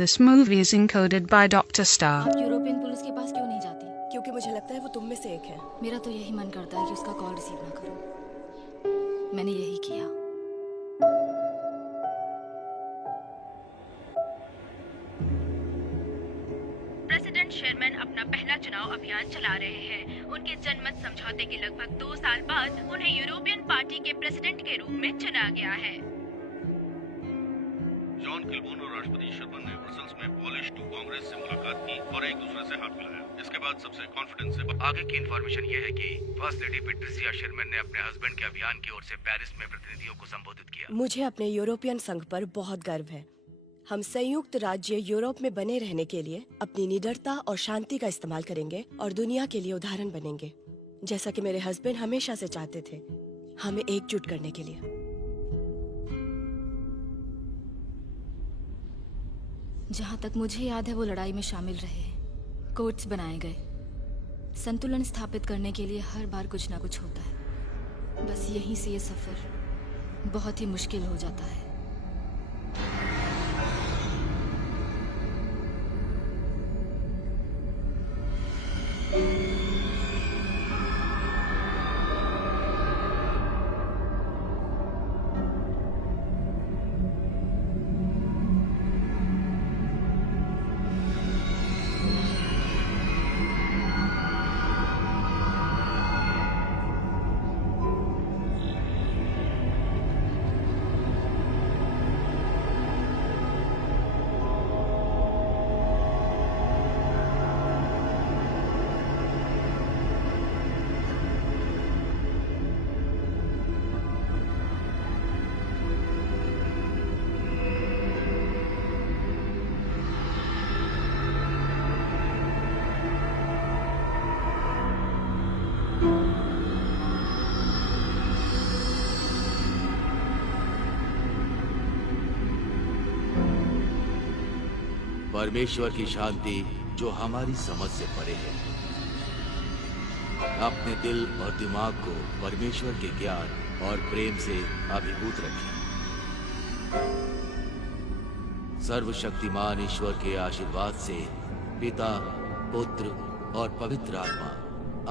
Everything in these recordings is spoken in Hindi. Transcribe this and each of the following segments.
This movie is encoded by Dr. Star. आप यूरोपियन पुलिस के पास क्यों नहीं जाती? क्योंकि मुझे लगता है वो तुम में से एक है। मेरा तो यही मन करता है कि उसका कॉल रिसीव ना करूं। मैंने यही किया। प्रेसिडेंट शेरमैन अपना पहला चुनाव अभियान चला रहे हैं। उनके जनमत समझौते के लगभग 2 साल बाद उन्हें यूरोपियन पार्टी के प्रेसिडेंट के रूप में चुना गया है। जॉन किलबोन और राष्ट्रपति शर्मन ने ब्रसेल्स में पॉलिश टू कांग्रेस से मुलाकात की और एक दूसरे से हाथ मिलाया। इसके बाद सबसे कॉन्फिडेंस से आगे की इंफॉर्मेशन ये है कि फर्स्ट लेडी पेट्रिसिया शेरमैन ने अपने हस्बैंड के अभियान की ओर से पेरिस में प्रतिनिधियों को संबोधित किया। मुझे अपने यूरोपियन संघ पर बहुत गर्व है। हम संयुक्त राज्य यूरोप में बने रहने के लिए अपनी निडरता और शांति का इस्तेमाल करेंगे और दुनिया के लिए उदाहरण बनेंगे, जैसा कि मेरे हस्बैंड हमेशा से चाहते थे, हमें एकजुट करने के लिए। जहां तक मुझे याद है वो लड़ाई में शामिल रहे। कोर्ट्स बनाए गए। संतुलन स्थापित करने के लिए हर बार कुछ ना कुछ होता है। बस यहीं से ये सफर बहुत ही मुश्किल हो जाता है। परमेश्वर की शांति जो हमारी समझ से परे है। अपने दिल और दिमाग को परमेश्वर के ज्ञान और प्रेम से अभिभूत रखें। सर्वशक्तिमान ईश्वर के आशीर्वाद से पिता, पुत्र और पवित्र आत्मा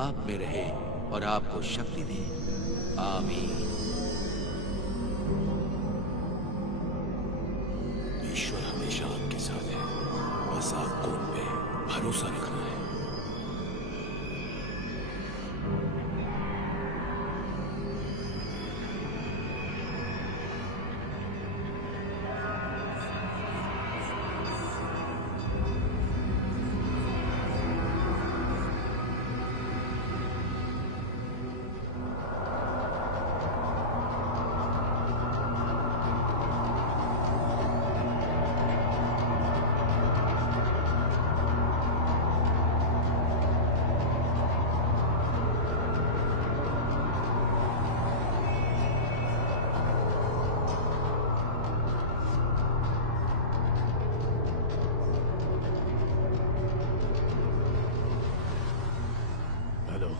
आप में रहे और आपको शक्ति दे। आमीन। ईश्वर हमेशा आपके साथ है, बस आपको उन पे भरोसा रखना है।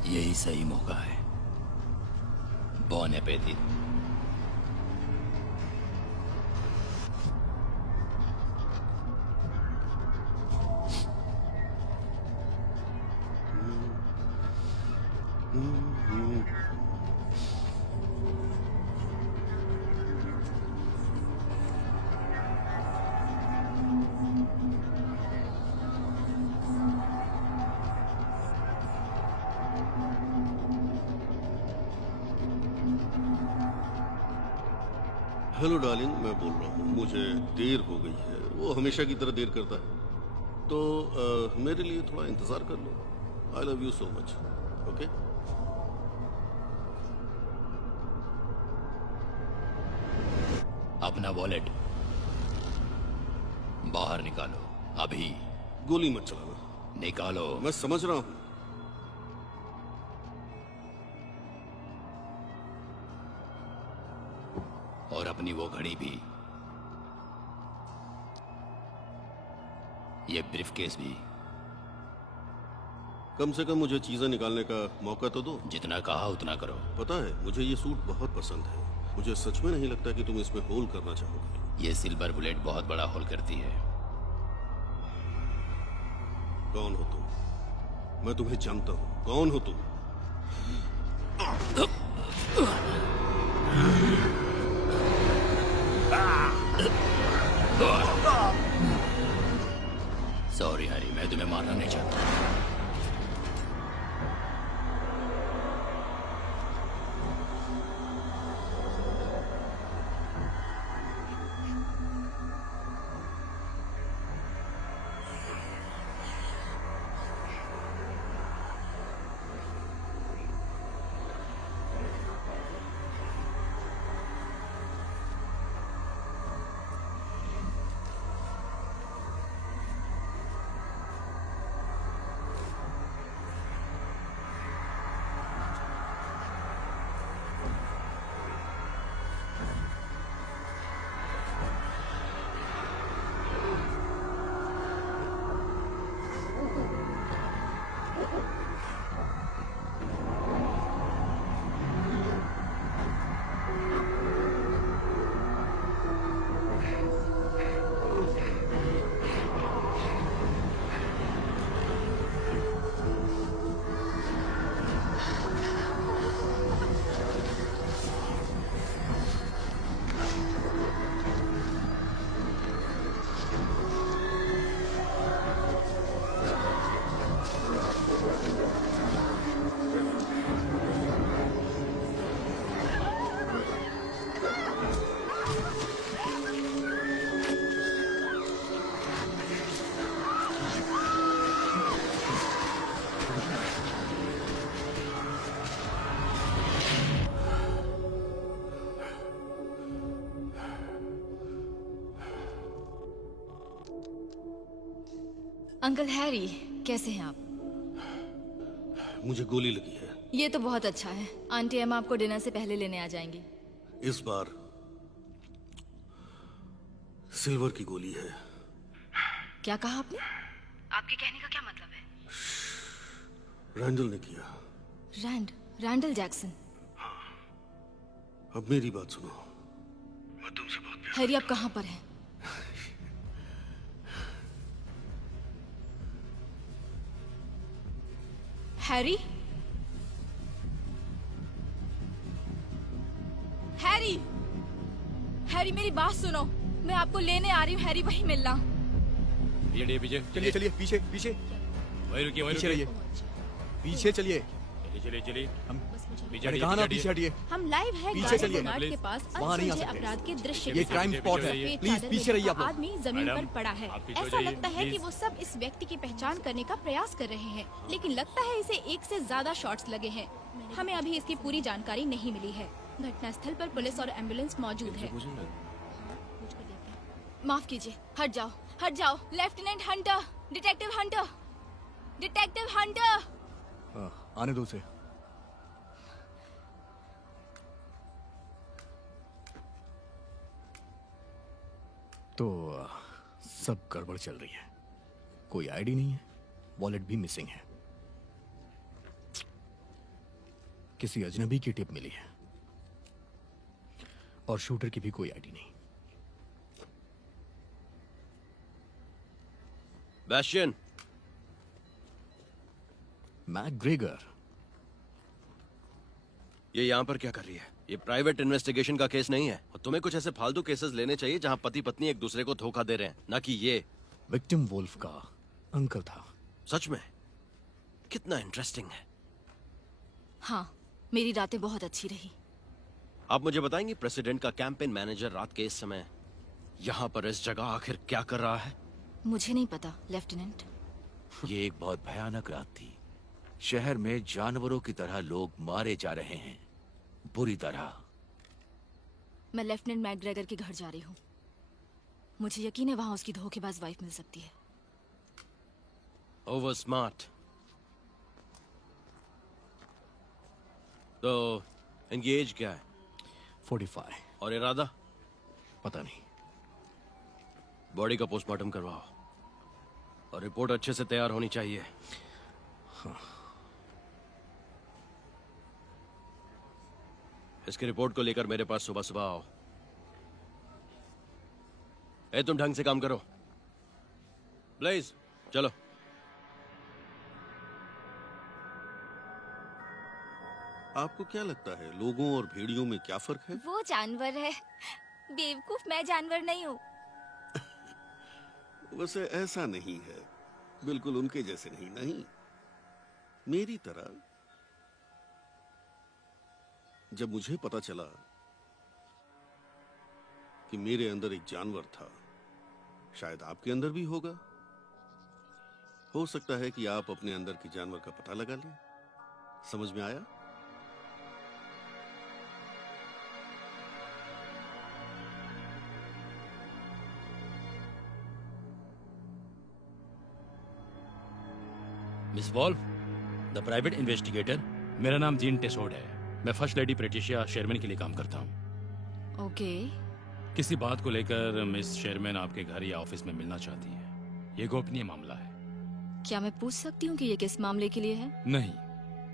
यही सही मौका है। बॉन एपेटिट। हेलो डार्लिंग, मैं बोल रहा हूँ, मुझे देर हो गई है। वो हमेशा की तरह देर करता है, तो मेरे लिए थोड़ा इंतजार कर लो। I love you so much. Okay, अपना वॉलेट बाहर निकालो अभी। गोली मत चलाना। निकालो। मैं समझ रहा हूँ। और अपनी वो घड़ी भी। ये ब्रीफकेस भी। कम से कम मुझे चीजें निकालने का मौका तो दो। जितना कहा उतना करो। पता है, मुझे ये सूट बहुत पसंद है। मुझे सच में नहीं लगता कि तुम इसमें होल करना चाहोगे। ये सिल्वर बुलेट बहुत बड़ा होल करती है। कौन हो तुम? मैं तुम्हें जानता हूं। कौन हो तुम? सॉरी हैरी, मैं तुम्हें मारना नहीं चाहता। अंकल हैरी, कैसे हैं आप? मुझे गोली लगी है। ये तो बहुत अच्छा है। आंटी एम आपको डिनर से पहले लेने आ जाएंगी। इस बार सिल्वर की गोली है। क्या कहा आपने? आपके कहने का क्या मतलब है? रैंडल ने किया। Randall Jackson. अब मेरी बात सुनो। मैं तुमसे बहुत प्यार। हैरी, आप कहाँ पर हैं? हैरी? हैरी! हैरी, मेरी बात सुनो। मैं आपको लेने आ रही हूँ। हैरी, वहीं मिलना। पीछे चलिए चलिए, पीछे पीछे वही रुकिए, वही पीछे रुकिए। रहिए, पीछे चलिए। चलिए चलिए, हम पीछे मैंने हटिए, कहा ना, पीछे पीछे हटिए। हम लाइव है पीछे गार्डन चलिए। मार्ट के पास वहाँ नहीं आ अनसुलझे सकते। अपराध के दृश्य ये के साथ। क्राइम स्पॉट है। सफेद प्लीज चादर पीछे में रहिए आप ढका लोग। आदमी जमीन मैडम, पर पड़ा है। आप पीछे हो ऐसा जाइए, लगता है कि प्लीज। वो सब इस व्यक्ति की पहचान करने का प्रयास कर रहे हैं, लेकिन लगता है इसे एक से ज्यादा शॉट्स लगे हैं। हमें अभी इसकी पूरी जानकारी नहीं मिली है। घटनास्थल पर पुलिस और एम्बुलेंस मौजूद है। माफ कीजिए, हट जाओ, हट जाओ। Lieutenant Hunter, detective Hunter, detective Hunter. हाँ, आने दो उसे। तो सब गड़बड़ चल रही है। कोई आईडी नहीं है, वॉलेट भी मिसिंग है। किसी अजनबी की टिप मिली है और शूटर की भी कोई आईडी नहीं। बैस्टियन, मैकग्रेगर, ये यहाँ पर क्या कर रही है? ये प्राइवेट इन्वेस्टिगेशन का केस नहीं है और तुम्हें कुछ ऐसे फालतू केसेस लेने चाहिए जहाँ पति पत्नी एक दूसरे को धोखा दे रहे हैं, ना कि ये। विक्टिम वुल्फ का अंकल था। सच में? कितना इंटरेस्टिंग है। हाँ, मेरी रातें बहुत अच्छी रही। आप मुझे बताएंगे प्रेसिडेंट का कैंपेन मैनेजर रात के इस समय यहाँ पर इस जगह आखिर क्या कर रहा है? मुझे नहीं पता, लेफ्टिनेंट। ये एक बहुत भयानक रात थी। शहर में जानवरों की तरह लोग मारे जा रहे हैं, बुरी तरह। मैं लेफ्टिनेंट मैकग्रेगर के घर जा रही हूँ। मुझे यकीन है वहां उसकी धोखेबाज वाइफ मिल सकती है। Over smart. तो इनकी एज क्या है? 45। और इरादा? पता नहीं। बॉडी का पोस्टमार्टम करवाओ और रिपोर्ट अच्छे से तैयार होनी चाहिए। इसकी रिपोर्ट को लेकर मेरे पास सुबह सुबह आओ। तुम ढंग से काम करो। ब्लेज, चलो। आपको क्या लगता है लोगों और भेड़ियों में क्या फर्क है? वो जानवर है, बेवकूफ, मैं जानवर नहीं हूँ। वैसे ऐसा नहीं है, बिल्कुल उनके जैसे नहीं, नहीं मेरी तरह। जब मुझे पता चला कि मेरे अंदर एक जानवर था, शायद आपके अंदर भी होगा, हो सकता है कि आप अपने अंदर के जानवर का पता लगा लें। समझ में आया? Miss Wolf, the private investigator. मेरा नाम जीन टेसोड है। मैं फर्स्ट लेडी पेट्रिशिया शेरमैन के लिए काम करता हूँ। ओके, किसी बात को लेकर मिस शेरमैन आपके घर या ऑफिस में मिलना चाहती है। ये गोपनीय मामला है। क्या मैं पूछ सकती हूँ कि ये किस मामले के लिए है? नहीं,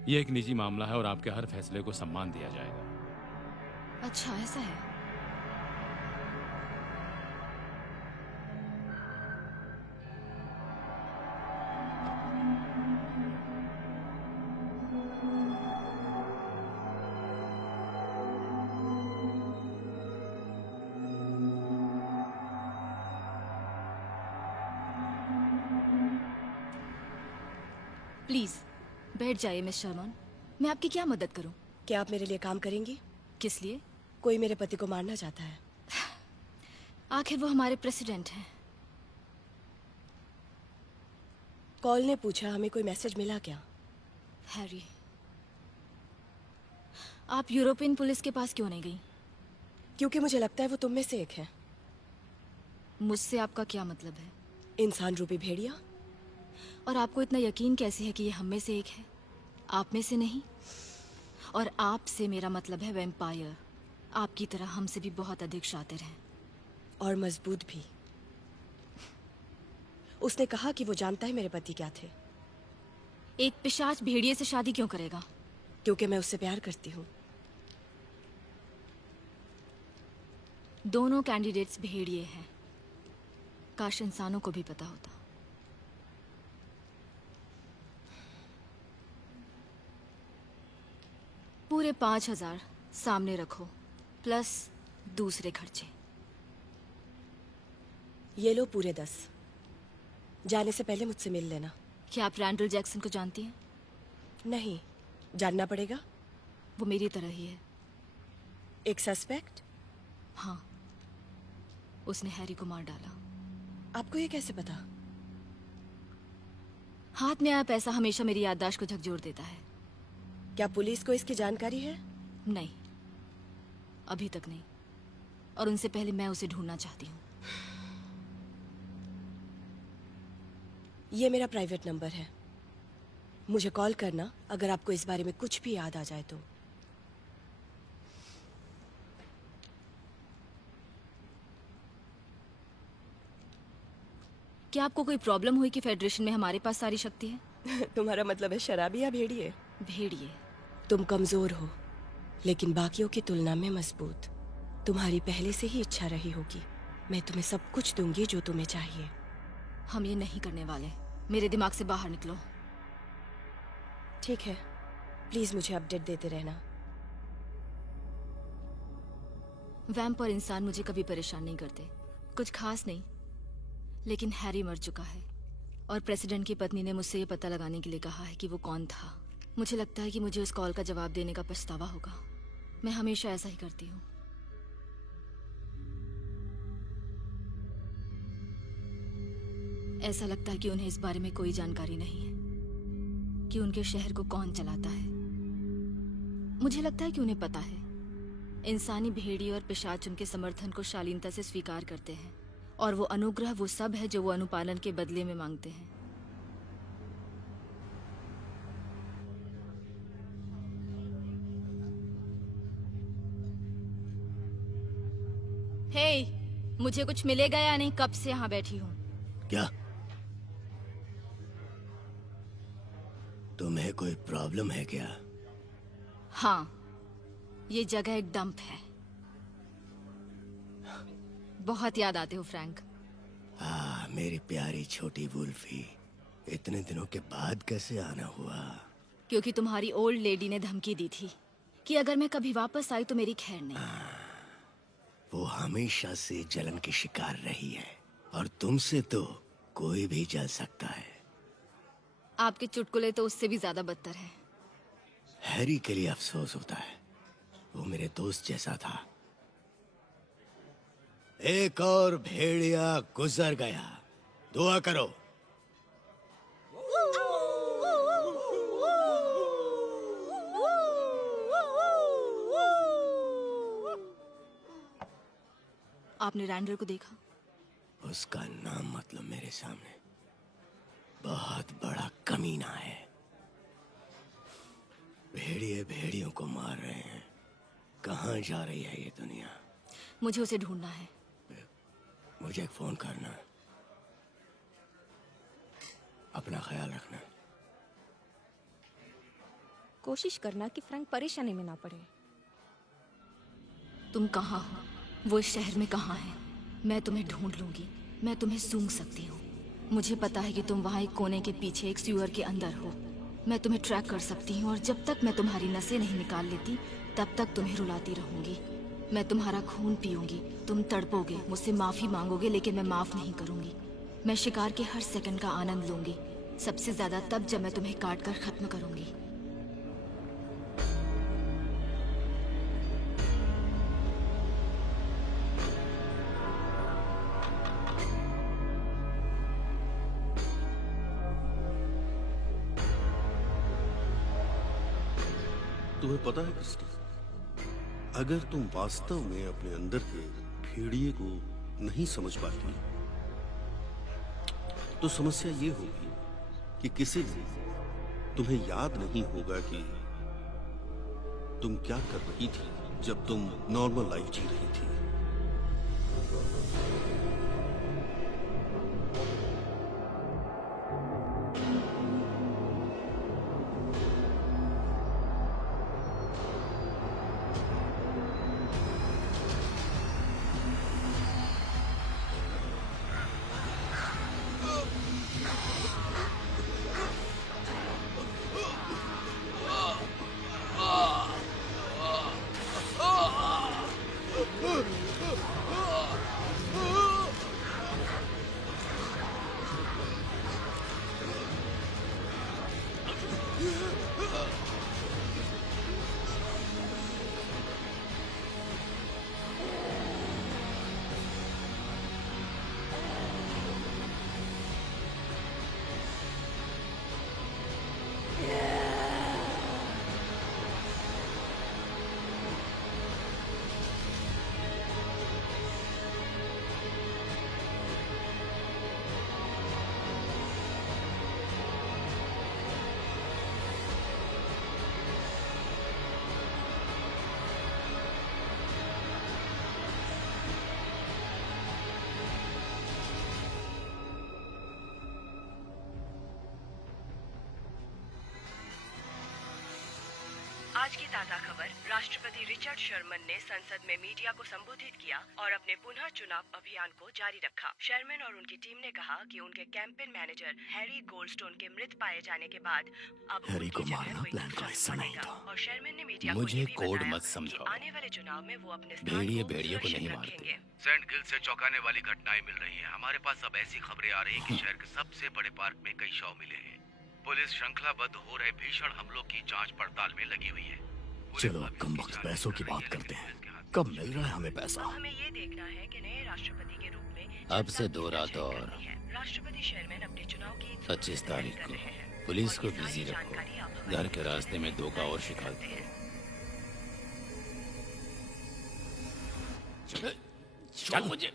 ये एक निजी मामला है और आपके हर फैसले को सम्मान दिया जाएगा। अच्छा, ऐसा है। प्लीज बैठ जाइए मिस शर्मन। मैं आपकी क्या मदद करूं? क्या आप मेरे लिए काम करेंगी? किस लिए? कोई मेरे पति को मारना चाहता है। आखिर वो हमारे प्रेसिडेंट हैं। कॉल ने पूछा हमें कोई मैसेज मिला क्या? हैरी, आप यूरोपियन पुलिस के पास क्यों नहीं गई? क्योंकि मुझे लगता है वो तुम में से एक है। मुझसे आपका क्या मतलब है? इंसान रूपी भेड़िया। और आपको इतना यकीन कैसे है कि ये हम में से एक है, आप में से नहीं? और आप से मेरा मतलब है वैम्पायर। आपकी तरह हमसे भी बहुत अधिक शातिर हैं। और मजबूत भी। उसने कहा कि वो जानता है मेरे पति क्या थे। एक पिशाच भेड़िए से शादी क्यों करेगा? क्योंकि मैं उससे प्यार करती हूँ। दोनों कैंडिडेट्स भेड़िए हैं। काश इंसानों को भी पता होता। पूरे 5,000 सामने रखो, प्लस दूसरे खर्चे। ये लो पूरे 10। जाने से पहले मुझसे मिल लेना। क्या आप रैंडल जैक्सन को जानती हैं? नहीं, जानना पड़ेगा। वो मेरी तरह ही है। एक सस्पेक्ट? हाँ, उसने हैरी को मार डाला। आपको ये कैसे पता? हाथ में आया पैसा हमेशा मेरी याददाश्त को झकझोर देता है। क्या पुलिस को इसकी जानकारी है? नहीं, अभी तक नहीं। और उनसे पहले मैं उसे ढूंढना चाहती हूँ। ये मेरा प्राइवेट नंबर है। मुझे कॉल करना अगर आपको इस बारे में कुछ भी याद आ जाए तो। क्या आपको कोई प्रॉब्लम हुई कि फेडरेशन में हमारे पास सारी शक्ति है? तुम्हारा मतलब है शराबी या भेड़िए? भेड़िए। तुम कमजोर हो, लेकिन बाकियों की तुलना में मजबूत। तुम्हारी पहले से ही इच्छा रही होगी। मैं तुम्हें सब कुछ दूंगी जो तुम्हें चाहिए। हम ये नहीं करने वाले। मेरे दिमाग से बाहर निकलो। ठीक है, प्लीज मुझे अपडेट देते रहना। वैम्प और इंसान मुझे कभी परेशान नहीं करते। कुछ खास नहीं, लेकिन हैरी मर चुका है और प्रेसिडेंट की पत्नी ने मुझसे ये पता लगाने के लिए कहा है कि वो कौन था। मुझे लगता है कि मुझे उस कॉल का जवाब देने का पछतावा होगा। मैं हमेशा ऐसा ही करती हूँ। ऐसा लगता है कि उन्हें इस बारे में कोई जानकारी नहीं है कि उनके शहर को कौन चलाता है। मुझे लगता है कि उन्हें पता है। इंसानी भेड़िए और पिशाच उनके समर्थन को शालीनता से स्वीकार करते हैं और वो अनुग्रह वो सब है जो वो अनुपालन के बदले में मांगते हैं। हे, मुझे कुछ मिलेगा या नहीं? कब से यहाँ बैठी हूँ। क्या तुम्हें कोई प्रॉब्लम है क्या? हाँ, ये जगह एक डंप है। बहुत याद आते हो फ्रैंक। मेरी प्यारी छोटी वुल्फी, इतने दिनों के बाद कैसे आना हुआ? क्योंकि तुम्हारी ओल्ड लेडी ने धमकी दी थी कि अगर मैं कभी वापस आई तो मेरी खैर नहीं। वो हमेशा से जलन की शिकार रही है और तुमसे तो कोई भी जल सकता है। आपके चुटकुले तो उससे भी ज्यादा बदतर है। हैरी के लिए अफसोस होता है, वो मेरे दोस्त जैसा था। एक और भेड़िया गुजर गया, दुआ करो। आपने रैंडल को देखा? उसका नाम मतलब मेरे सामने, बहुत बड़ा कमीना है। भेड़िए भेड़ियों को मार रहे हैं। कहाँ जा रही है ये दुनिया? मुझे उसे ढूंढना है। मुझे एक फोन करना। अपना ख्याल रखना। कोशिश करना कि फ्रैंक परेशानी में ना पड़े। तुम कहाँ हो? वो इस शहर में कहाँ है? मैं तुम्हें ढूंढ लूंगी। मैं तुम्हें सूंघ सकती हूँ। मुझे पता है कि तुम वहाँ एक कोने के पीछे एक सीवर के अंदर हो। मैं तुम्हें ट्रैक कर सकती हूँ और जब तक मैं तुम्हारी नसें नहीं निकाल लेती तब तक तुम्हें रुलाती रहूंगी। मैं तुम्हारा खून पीऊंगी। तुम तड़पोगे, मुझसे माफी मांगोगे, लेकिन मैं माफ नहीं करूंगी। मैं शिकार के हर सेकंड का आनंद लूंगी, सबसे ज्यादा तब जब मैं तुम्हें काट कर खत्म करूंगी। तुम्हें पता है क्रिस्टी, अगर तुम वास्तव में अपने अंदर के भेड़िए को नहीं समझ पाती तो समस्या ये होगी कि किसी दिन तुम्हें याद नहीं होगा कि तुम क्या कर रही थी जब तुम नॉर्मल लाइफ जी रही थी। आज की ताज़ा खबर। राष्ट्रपति रिचर्ड शर्मन ने संसद में मीडिया को संबोधित किया और अपने पुनः चुनाव अभियान को जारी रखा। शर्मन और उनकी टीम ने कहा कि उनके कैंपेन मैनेजर हैरी गोल्डस्टोन के मृत पाए जाने के बाद अब हैरी को उनकी जगह मारना कोई प्लान का दूसरा हिस्सा नहीं बनेगा। था। और शर्मन ने मीडिया मुझे को ये भी कोड बताया मत कि समझाओ। आने वाले चुनाव में वो अपने स्थान भेड़िए को भेड़िए को नहीं सुरक्षित मारते। रखेंगे। सेंट गिल से चौंकाने वाली घटनाएं मिल रही हैं। हमारे पास अब ऐसी खबरें आ रही हैं कि शहर के सबसे बड़े पार्क में कई शव मिले हैं। पुलिस श्रृंखलाबद्ध हो रहे भीषण हमलों की जांच पड़ताल में लगी हुई है। चलो अब कम वक्त पैसों की बात करते हैं। कब मिल रहा है हमें पैसा? हमें ये देखना है कि नए राष्ट्रपति के रूप में अब से 2 रात और राष्ट्रपति शर्मन अपने चुनाव की 25 तारीख को पुलिस को बिजी रखो। घर के रास्ते में 2 का और शिकार करो। चल मुझे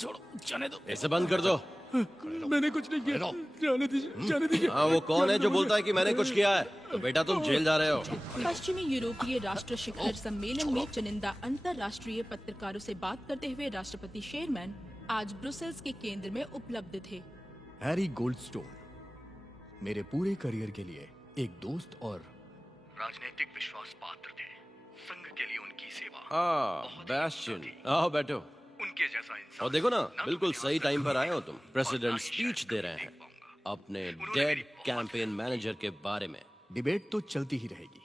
छोड़ो, जाने दो। ऐसे बंद कर दो। मैंने कुछ नहीं किया। जाने दीजिए, जाने दीजिए। हाँ, वो कौन है जो बोलता है कि मैंने कुछ किया है? तो बेटा तुम जेल जा रहे हो। पश्चिमी यूरोपीय राष्ट्र शिखर सम्मेलन में चुनिंदा अंतर्राष्ट्रीय पत्रकारों से बात करते हुए राष्ट्रपति शेरमैन आज ब्रुसेल्स के केंद्र में उपलब्ध थे। हैरी गोल्डस्टोन मेरे पूरे करियर के लिए एक दोस्त और राजनीतिक विश्वास पात्र थे। संघ के लिए उनकी सेवा बैस्टियन, आओ बैठो। उनके जैसा इंसान और देखो ना, बिल्कुल सही टाइम पर आए हो तुम। प्रेसिडेंट स्पीच दे रहे हैं अपने डेड कैंपेन मैनेजर के बारे में। डिबेट तो चलती ही रहेगी,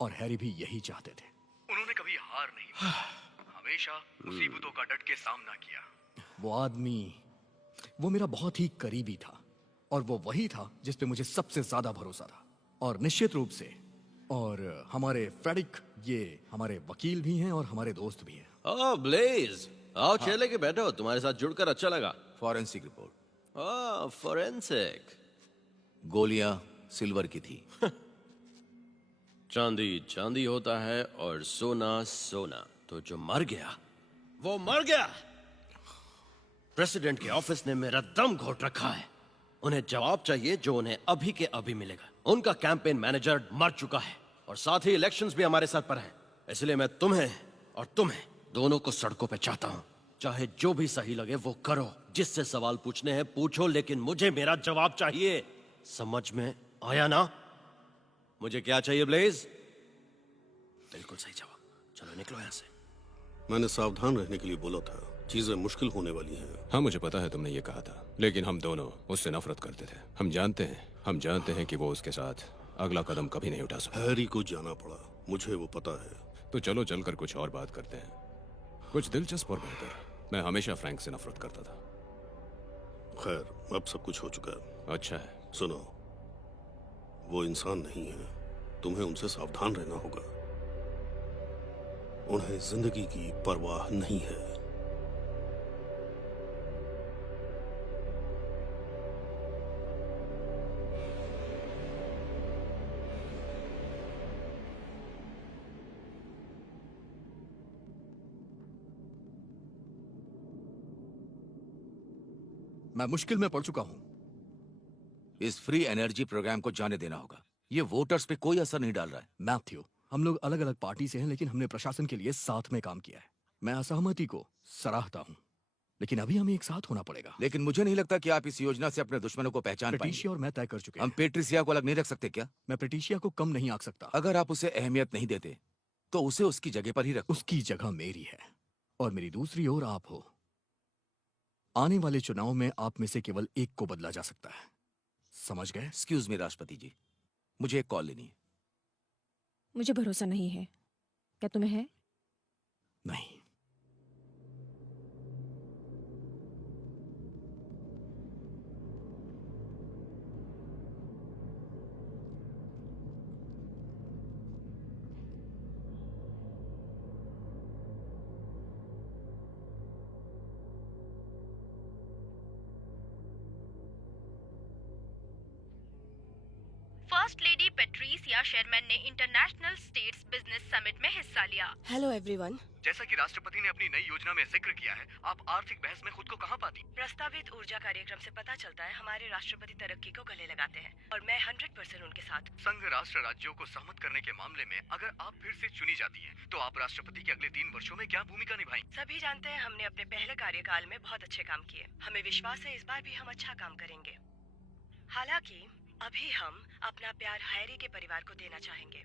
और हैरी भी यही चाहते थे। उन्होंने कभी हार नहीं मानी, हमेशा मुसीबतों का डट के सामना किया। वो आदमी, वो मेरा बहुत ही करीबी था और वो वही था जिस पे मुझे सबसे ज्यादा भरोसा था। और निश्चित रूप से, और हमारे फ्रेडिक, ये हमारे वकील भी हैं और हमारे दोस्त भी हैं। ओह ब्लेज, आओ चेयर लेके बैठो, तुम्हारे साथ जुड़कर अच्छा लगा। Forensic report. Oh forensic. गोलियां सिल्वर की थी। चांदी चांदी होता है और सोना सोना। तो जो मर गया वो मर गया। प्रेसिडेंट के ऑफिस ने मेरा दम घोट रखा है। उन्हें जवाब चाहिए जो उन्हें अभी के अभी मिलेगा। उनका कैंपेन मैनेजर मर चुका है और साथ ही इलेक्शंस भी हमारे सर पर हैं। इसलिए मैं तुम्हें और तुम्हें दोनों को सड़कों पे चाहता हूं। चाहे जो भी सही लगे वो करो। जिससे सवाल पूछने हैं पूछो, लेकिन मुझे मेरा जवाब चाहिए। समझ में आया ना? मुझे क्या चाहिए ब्लेज? बिल्कुल सही जवाब। चलो निकलो यहां से। मैंने सावधान रहने के लिए बोला था, चीजें मुश्किल होने वाली हैं। हाँ मुझे पता है तुमने ये कहा था, लेकिन हम दोनों उससे नफरत करते थे। हम जानते हैं कि वो उसके साथ अगला कदम कभी नहीं उठा सकता। हैरी को जाना पड़ा, मुझे वो पता है। तो चलो चलकर कुछ और बात करते हैं, कुछ दिलचस्प और बेहतर। मैं हमेशा फ्रैंक से नफरत करता था। खैर अब सब कुछ हो चुका है। अच्छा है। सुनो, वो इंसान नहीं है, तुम्हें उनसे सावधान रहना होगा। उन्हें जिंदगी की परवाह नहीं है। मैं मुश्किल में पड़ चुका हूं। इस फ्री एनर्जी प्रोग्राम को जाने देना होगा। ये वोटर्स पे कोई असर नहीं डाल रहा है। मैथ्यू, हम लोग अलग अलग पार्टी से हैं, लेकिन हमने प्रशासन के लिए साथ में काम किया है। मैं असहमति को सराहता हूं, लेकिन अभी हमें एक साथ होना पड़ेगा। लेकिन मुझे नहीं लगता कि आप इस योजना से अपने दुश्मनों को पहचान पाएंगे। पेट्रिशिया और मैं तय कर चुके हैं। हम पेट्रिशिया को अलग नहीं रख सकते क्या? मैं पेट्रिशिया को कम नहीं आंक सकता। अगर आप उसे अहमियत नहीं देते तो उसे उसकी जगह पर ही रखो। उसकी जगह मेरी है और मेरी दूसरी ओर आप हो। आने वाले चुनाव में आप में से केवल एक को बदला जा सकता है, समझ गए? एक्सक्यूज मी राष्ट्रपति जी, मुझे एक कॉल लेनी है। मुझे भरोसा नहीं है। क्या तुम्हें है? नहीं। फर्स्ट लेडी पेट्रिसिया शेरमैन ने इंटरनेशनल स्टेट्स बिजनेस समिट में हिस्सा लिया। Hello everyone. जैसा कि राष्ट्रपति ने अपनी नई योजना में जिक्र किया है, आप आर्थिक बहस में खुद को कहां पाती? प्रस्तावित ऊर्जा कार्यक्रम से पता चलता है हमारे राष्ट्रपति तरक्की को गले लगाते हैं और मैं 100% उनके साथ। संघ राष्ट्र राज्यों को सहमत करने के मामले में अगर आप फिर से चुनी जाती हैं, तो आप राष्ट्रपति के अगले 3 वर्षों में क्या भूमिका निभाएंगी? सभी जानते हैं हमने अपने पहले कार्यकाल में बहुत अच्छे काम किए। हमें विश्वास है इस बार भी हम अच्छा काम करेंगे। हालांकि अभी हम अपना प्यार हैरी के परिवार को देना चाहेंगे।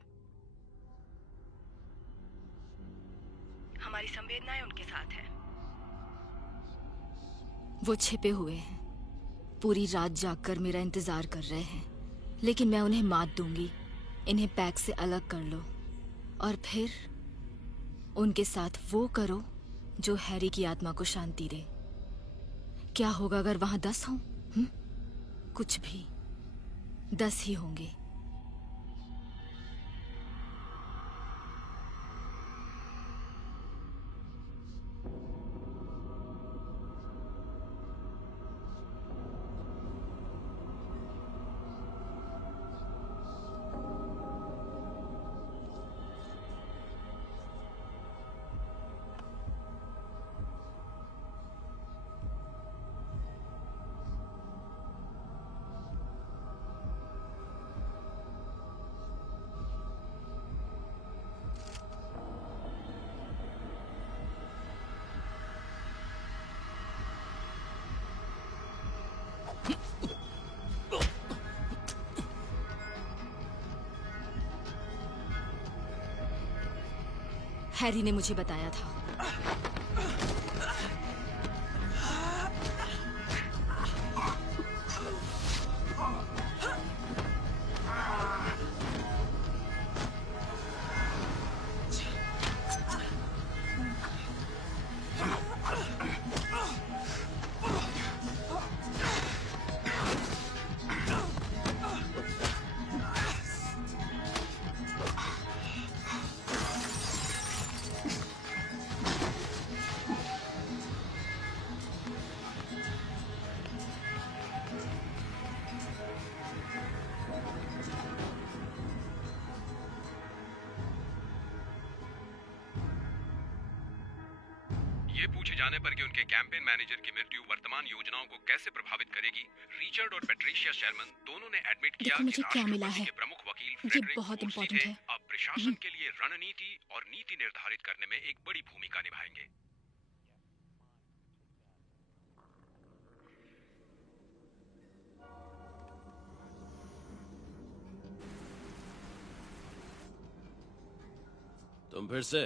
हमारी संवेदनाएं उनके साथ है। वो छिपे हुए हैं, पूरी रात जागकर मेरा इंतजार कर रहे हैं, लेकिन मैं उन्हें मात दूंगी। इन्हें पैक से अलग कर लो और फिर उनके साथ वो करो जो हैरी की आत्मा को शांति दे। क्या होगा अगर वहां 10 हों? कुछ भी, 10 ही होंगे। हैरी ने मुझे बताया था। ये पूछे जाने पर कि उनके कैंपेन मैनेजर की मृत्यु वर्तमान योजनाओं को कैसे प्रभावित करेगी, रिचर्ड और पेट्रिशिया शेरमन दोनों ने एडमिट किया देखो मुझे कि क्या मिला राष्ट्रपति है। के प्रमुख वकील ये फ्रेडरिक बहुत वोल्सी इम्पोर्टेंट थे, है। अब प्रशासन के लिए रणनीति और नीति निर्धारित करने में एक बड़ी भूमिका निभाएंगे। तुम फिर से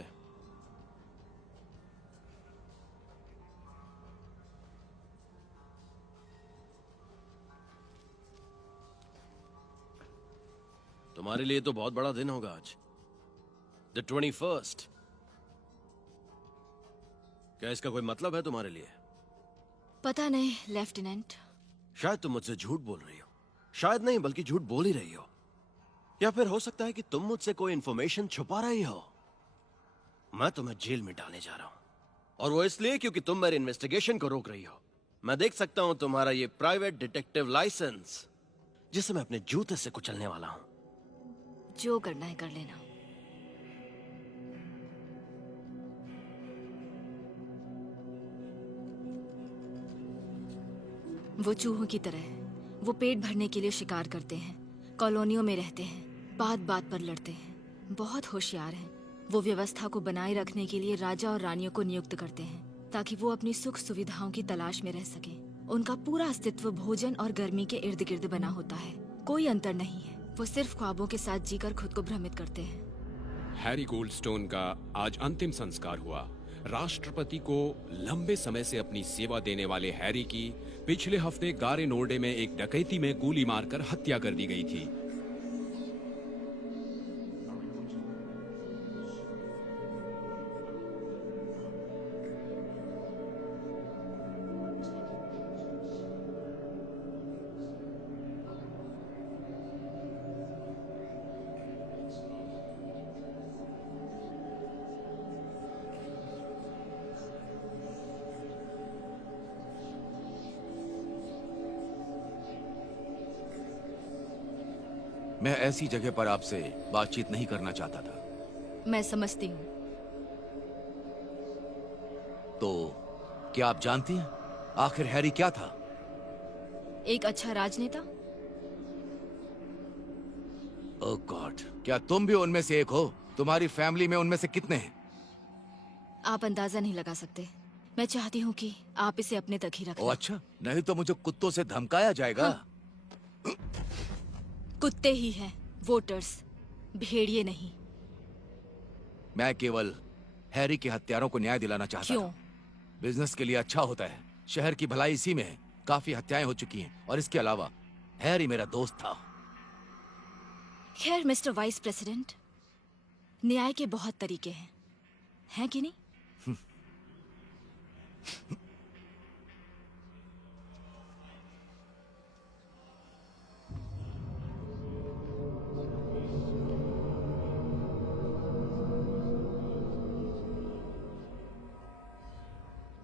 तुम्हारे लिए तो बहुत बड़ा दिन होगा आज, द 21st। क्या इसका कोई मतलब है तुम्हारे लिए? पता नहीं लेफ्टिनेंट। शायद तुम मुझसे झूठ बोल रही हो, शायद नहीं बल्कि झूठ बोल ही रही हो, या फिर हो सकता है कि तुम मुझसे कोई इंफॉर्मेशन छुपा रही हो। मैं तुम्हें जेल में डालने जा रहा हूं, और वो इसलिए क्योंकि तुम मेरे इन्वेस्टिगेशन को रोक रही हो। मैं देख सकता हूं तुम्हारा ये प्राइवेट डिटेक्टिव लाइसेंस, जिसे मैं अपने जूते से कुचलने वाला हूं। जो करना है कर लेना। वो चूहों की तरह है। वो पेट भरने के लिए शिकार करते हैं, कॉलोनियों में रहते हैं, बात बात पर लड़ते हैं, बहुत होशियार हैं। वो व्यवस्था को बनाए रखने के लिए राजा और रानियों को नियुक्त करते हैं ताकि वो अपनी सुख सुविधाओं की तलाश में रह सकें। उनका पूरा अस्तित्व भोजन और गर्मी के इर्द गिर्द बना होता है। कोई अंतर नहीं है। वो सिर्फ ख्वाबों के साथ जीकर खुद को भ्रमित करते हैं। हैरी गोल्डस्टोन का आज अंतिम संस्कार हुआ। राष्ट्रपति को लंबे समय से अपनी सेवा देने वाले हैरी की पिछले हफ्ते गारे नोर्डे में एक डकैती में गोली मारकर हत्या कर दी गई थी। मैं ऐसी जगह पर आपसे बातचीत नहीं करना चाहता था। मैं समझती हूँ। तो क्या आप जानती हैं आखिर हैरी क्या था? एक अच्छा राजनेता। ओह गॉड, क्या तुम भी उनमें से एक हो? तुम्हारी फैमिली में उनमें से कितने हैं? आप अंदाजा नहीं लगा सकते। मैं चाहती हूँ कि आप इसे अपने तक ही रखें। ओह अच्छा, नहीं तो मुझे कुत्तों से धमकाया जाएगा। हाँ। कुत्ते ही हैं, वोटर्स, भेड़िए नहीं। मैं केवल हैरी के हत्यारों को न्याय दिलाना चाहता क्यों? था। बिजनेस के लिए अच्छा होता है। शहर की भलाई इसी में है। काफी हत्याएं हो चुकी हैं, और इसके अलावा हैरी मेरा दोस्त था। खैर मिस्टर वाइस प्रेसिडेंट, न्याय के बहुत तरीके हैं कि नहीं?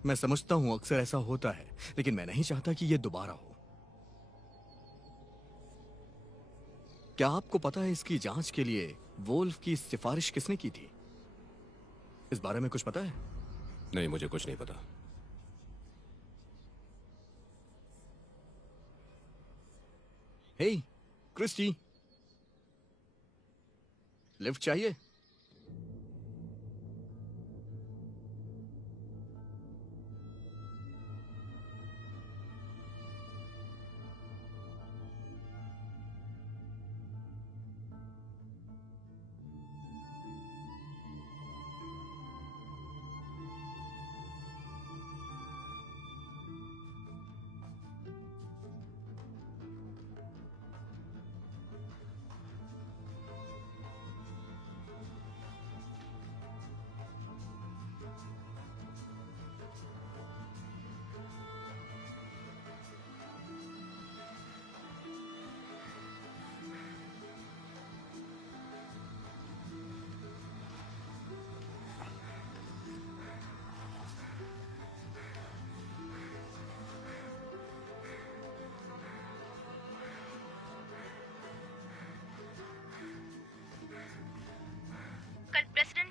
मैं समझता हूं अक्सर ऐसा होता है, लेकिन मैं नहीं चाहता कि यह दोबारा हो। क्या आपको पता है इसकी जांच के लिए वोल्फ की सिफारिश किसने की थी? इस बारे में कुछ पता है? नहीं, मुझे कुछ नहीं पता। हे क्रिस्टी, लिफ्ट चाहिए?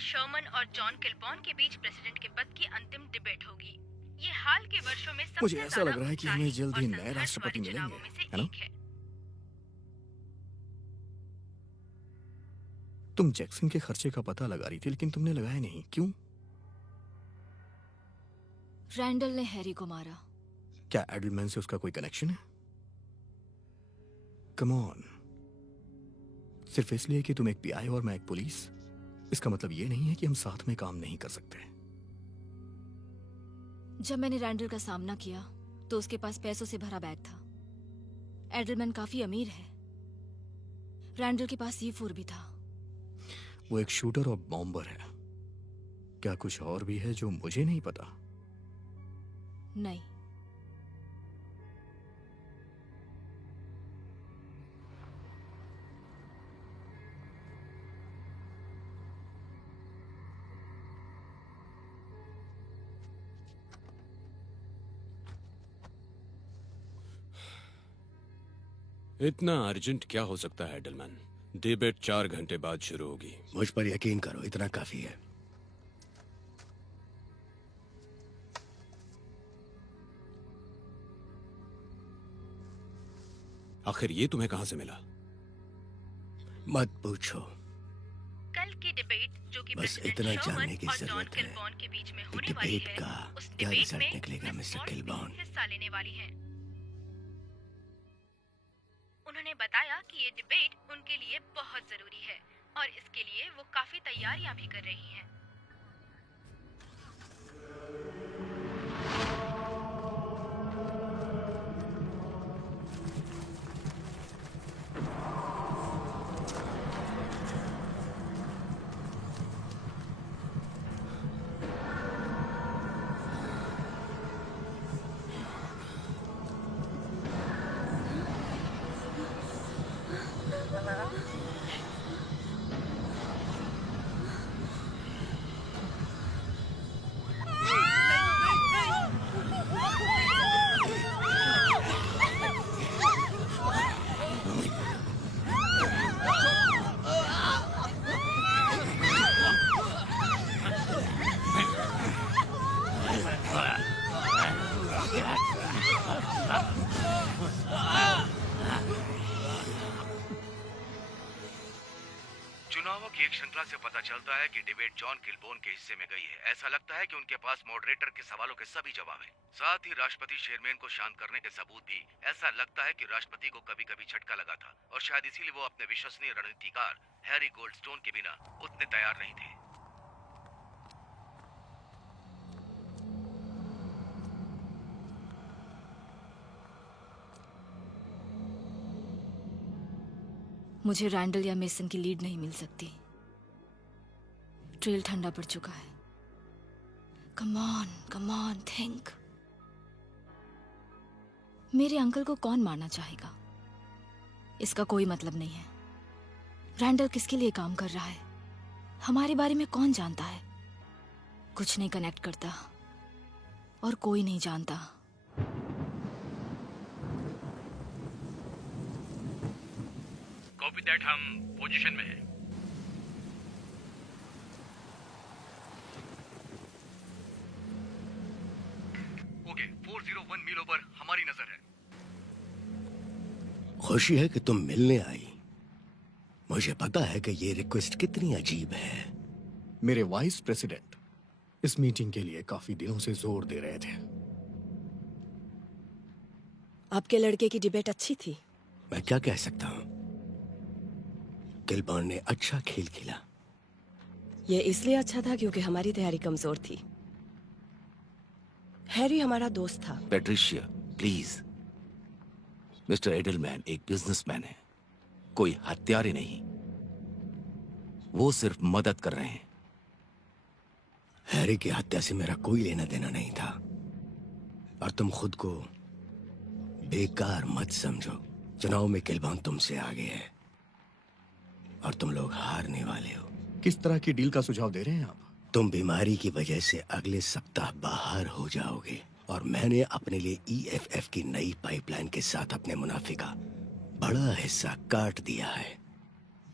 शर्मन और जॉन किलबॉर्न के बीच प्रेसिडेंट के पद की अंतिम डिबेट होगी। ये हाल के वर्षों में सबसे मुझे ऐसा लग रहा है कि हमें जल्द ही नए राष्ट्रपति मिलेंगे, है ना? तुम जैक्सन के खर्चे का पता लगा रही थी, लेकिन तुमने लगाया नहीं, क्यों? रैंडल ने हैरी को मारा। क्या एडलमैन से उसका कोई कनेक्शन है? कम ऑन, सिर्फ इसलिए कि तुम एक पीआई और मैं एक पुलिस, इसका मतलब ये नहीं है कि हम साथ में काम नहीं कर सकते। जब मैंने रैंडल का सामना किया तो उसके पास पैसों से भरा बैग था। एडलमैन काफी अमीर है। रैंडल के पास C4 भी था। वो एक शूटर और बॉम्बर है। क्या कुछ और भी है जो मुझे नहीं पता? नहीं। इतना अर्जेंट क्या हो सकता है एडलमैन? डिबेट 4 घंटे बाद शुरू होगी। मुझ पर यकीन करो, इतना काफी है। आखिर ये तुम्हें कहां से मिला? मत पूछो। कल की डिबेट जो कि बस इतना जानने की जरूरत है के बीच में कि होने वाली डिबेट है, का उस क्या डिबेट रिजल्ट में निकलेगा मिस्टर किलबॉर्न। हिस्सा लेने वाली हैं। उन्होंने बताया कि ये डिबेट उनके लिए बहुत जरूरी है और इसके लिए वो काफी तैयारियां भी कर रही हैं। चुनावों की एक श्रृंखला से पता चलता है कि डिबेट जॉन किलबॉर्न के हिस्से में गई है। ऐसा लगता है कि उनके पास मॉडरेटर के सवालों के सभी जवाब हैं। साथ ही राष्ट्रपति शेरमैन को शांत करने के सबूत भी। ऐसा लगता है कि राष्ट्रपति को कभी कभी झटका लगा था और शायद इसीलिए वो अपने विश्वसनीय रणनीतिकार हैरी गोल्डस्टोन के बिना उतने तैयार नहीं थे। मुझे रैंडल या मेसन की लीड नहीं मिल सकती। ट्रेल ठंडा पड़ चुका है। Come on, think. मेरे अंकल को कौन मारना चाहेगा? इसका कोई मतलब नहीं है। रैंडल किसके लिए काम कर रहा है? हमारे बारे में कौन जानता है? कुछ नहीं कनेक्ट करता और कोई नहीं जानता। कॉपी दैट, हम पोजीशन में हैं। ओके, 401 मीलों पर हमारी नजर है। खुशी है कि तुम मिलने आई। मुझे पता है कि ये रिक्वेस्ट कितनी अजीब है। मेरे वाइस प्रेसिडेंट इस मीटिंग के लिए काफी दिनों से जोर दे रहे थे। आपके लड़के की डिबेट अच्छी थी। मैं क्या कह सकता हूँ? किलबॉर्न ने अच्छा खेल खेला। ये इसलिए अच्छा था क्योंकि हमारी तैयारी कमजोर थी। हैरी हमारा दोस्त था। Patricia, please. मिस्टर एडलमैन एक बिजनेसमैन है, कोई हत्यारे नहीं। वो सिर्फ मदद कर रहे हैं। हैरी की हत्या से मेरा कोई लेना देना नहीं था। और तुम खुद को बेकार मत समझो। चुनाव में किलबॉर्न तुमसे आगे है और तुम लोग हारने वाले हो। किस तरह की डील का सुझाव दे रहे हैं आप? तुम बीमारी की वजह से अगले सप्ताह बाहर हो जाओगे और मैंने अपने लिए EFF की नई पाइपलाइन के साथ अपने मुनाफे का बड़ा हिस्सा काट दिया है।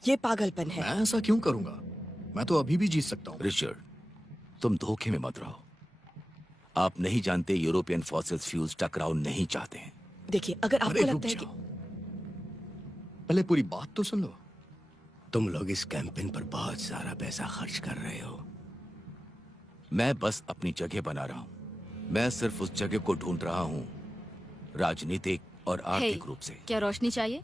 ये पागलपन है। मैं ऐसा क्यों करूंगा? मैं तो अभी भी जीत सकता हूँ। रिचर्ड, तुम धोखे में मत रहो। आप नहीं जानते यूरोपियन फॉसिल्स फ्यूल्स टकराव नहीं चाहते हैं। देखिए, अगर आपको अरे रुक लगता है कि जाओ। पहले पूरी बात तो सुन लो। तुम लोग इस कैंपेन पर बहुत सारा पैसा खर्च कर रहे हो। मैं बस अपनी जगह बना रहा हूँ। मैं सिर्फ उस जगह को ढूंढ रहा हूँ, राजनीतिक और आर्थिक रूप से। क्या रोशनी चाहिए?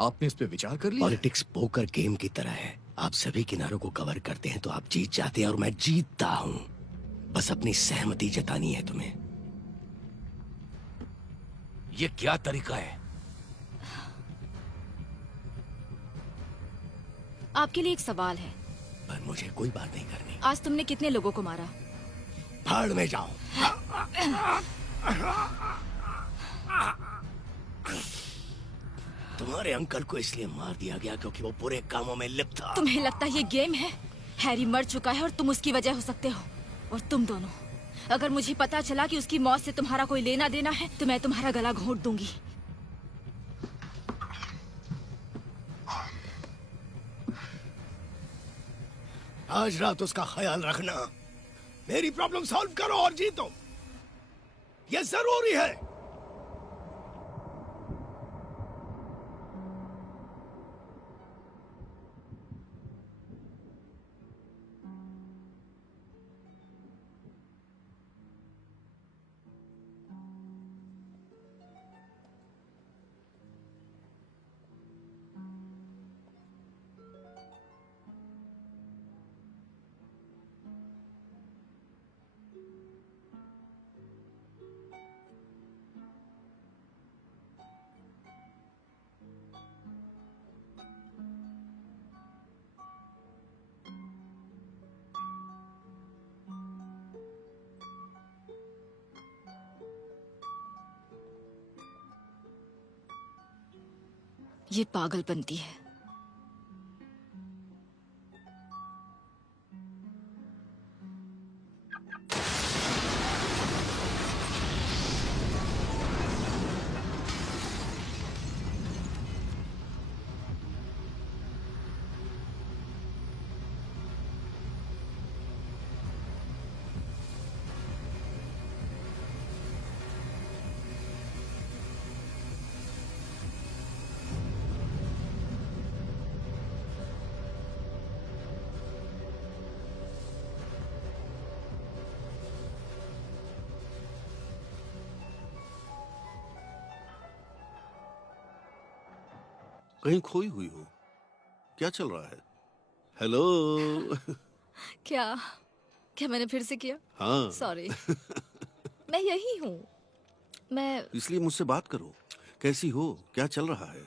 आपने इस पे विचार कर लिया? पॉलिटिक्स पोकर गेम की तरह है। आप सभी किनारों को कवर करते हैं तो आप जीत जाते हैं और मैं जीतता हूँ। बस अपनी सहमति जतानी है तुम्हें। ये क्या तरीका है? आपके लिए एक सवाल है। पर मुझे कोई बात नहीं करनी। आज तुमने कितने लोगों को मारा? भाड़ में जाओ। तुम्हारे अंकल को इसलिए मार दिया गया क्योंकि वो बुरे कामों में लिप्त था। तुम्हें लगता है ये गेम है? हैरी मर चुका है और तुम उसकी वजह हो सकते हो। और तुम दोनों, अगर मुझे पता चला कि उसकी मौत से तुम्हारा कोई लेना देना है तो मैं तुम्हारा गला घोंट दूंगी। आज रात उसका ख्याल रखना। मेरी प्रॉब्लम सॉल्व करो और जीतो। ये जरूरी है। ये पागलपंती है। कहीं खोई हुई हो? क्या चल रहा है? हेलो। क्या क्या मैंने फिर से किया? हाँ। सॉरी। मैं यही हूँ। मैं इसलिए मुझसे बात करो। कैसी हो? क्या चल रहा है?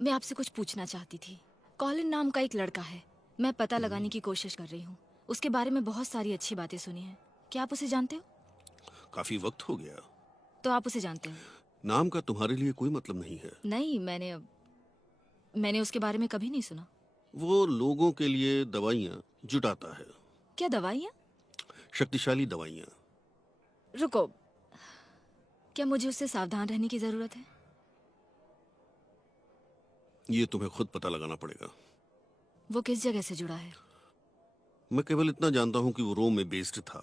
मैं आपसे कुछ पूछना चाहती थी। कॉलिन नाम का एक लड़का है। मैं पता लगाने की कोशिश कर रही हूँ। उसके बारे में बहुत सारी अच्छी बातें सुनी हैं। क्या आप उसे जानते हो? काफी वक्त हो गया। तो आप उसे जानते हो? नाम का तुम्हारे लिए कोई मतलब नहीं है। नहीं, मैंने उसके बारे में कभी नहीं सुना। वो लोगों के लिए दवाइयाँ जुटाता है। क्या दवाइयाँ? शक्तिशाली दवाइयाँ। रुको, क्या मुझे उससे सावधान रहने की जरूरत है? ये तुम्हें खुद पता लगाना पड़ेगा। वो किस जगह से जुड़ा है? मैं केवल इतना जानता हूँ कि वो रोम में बेस्ड था।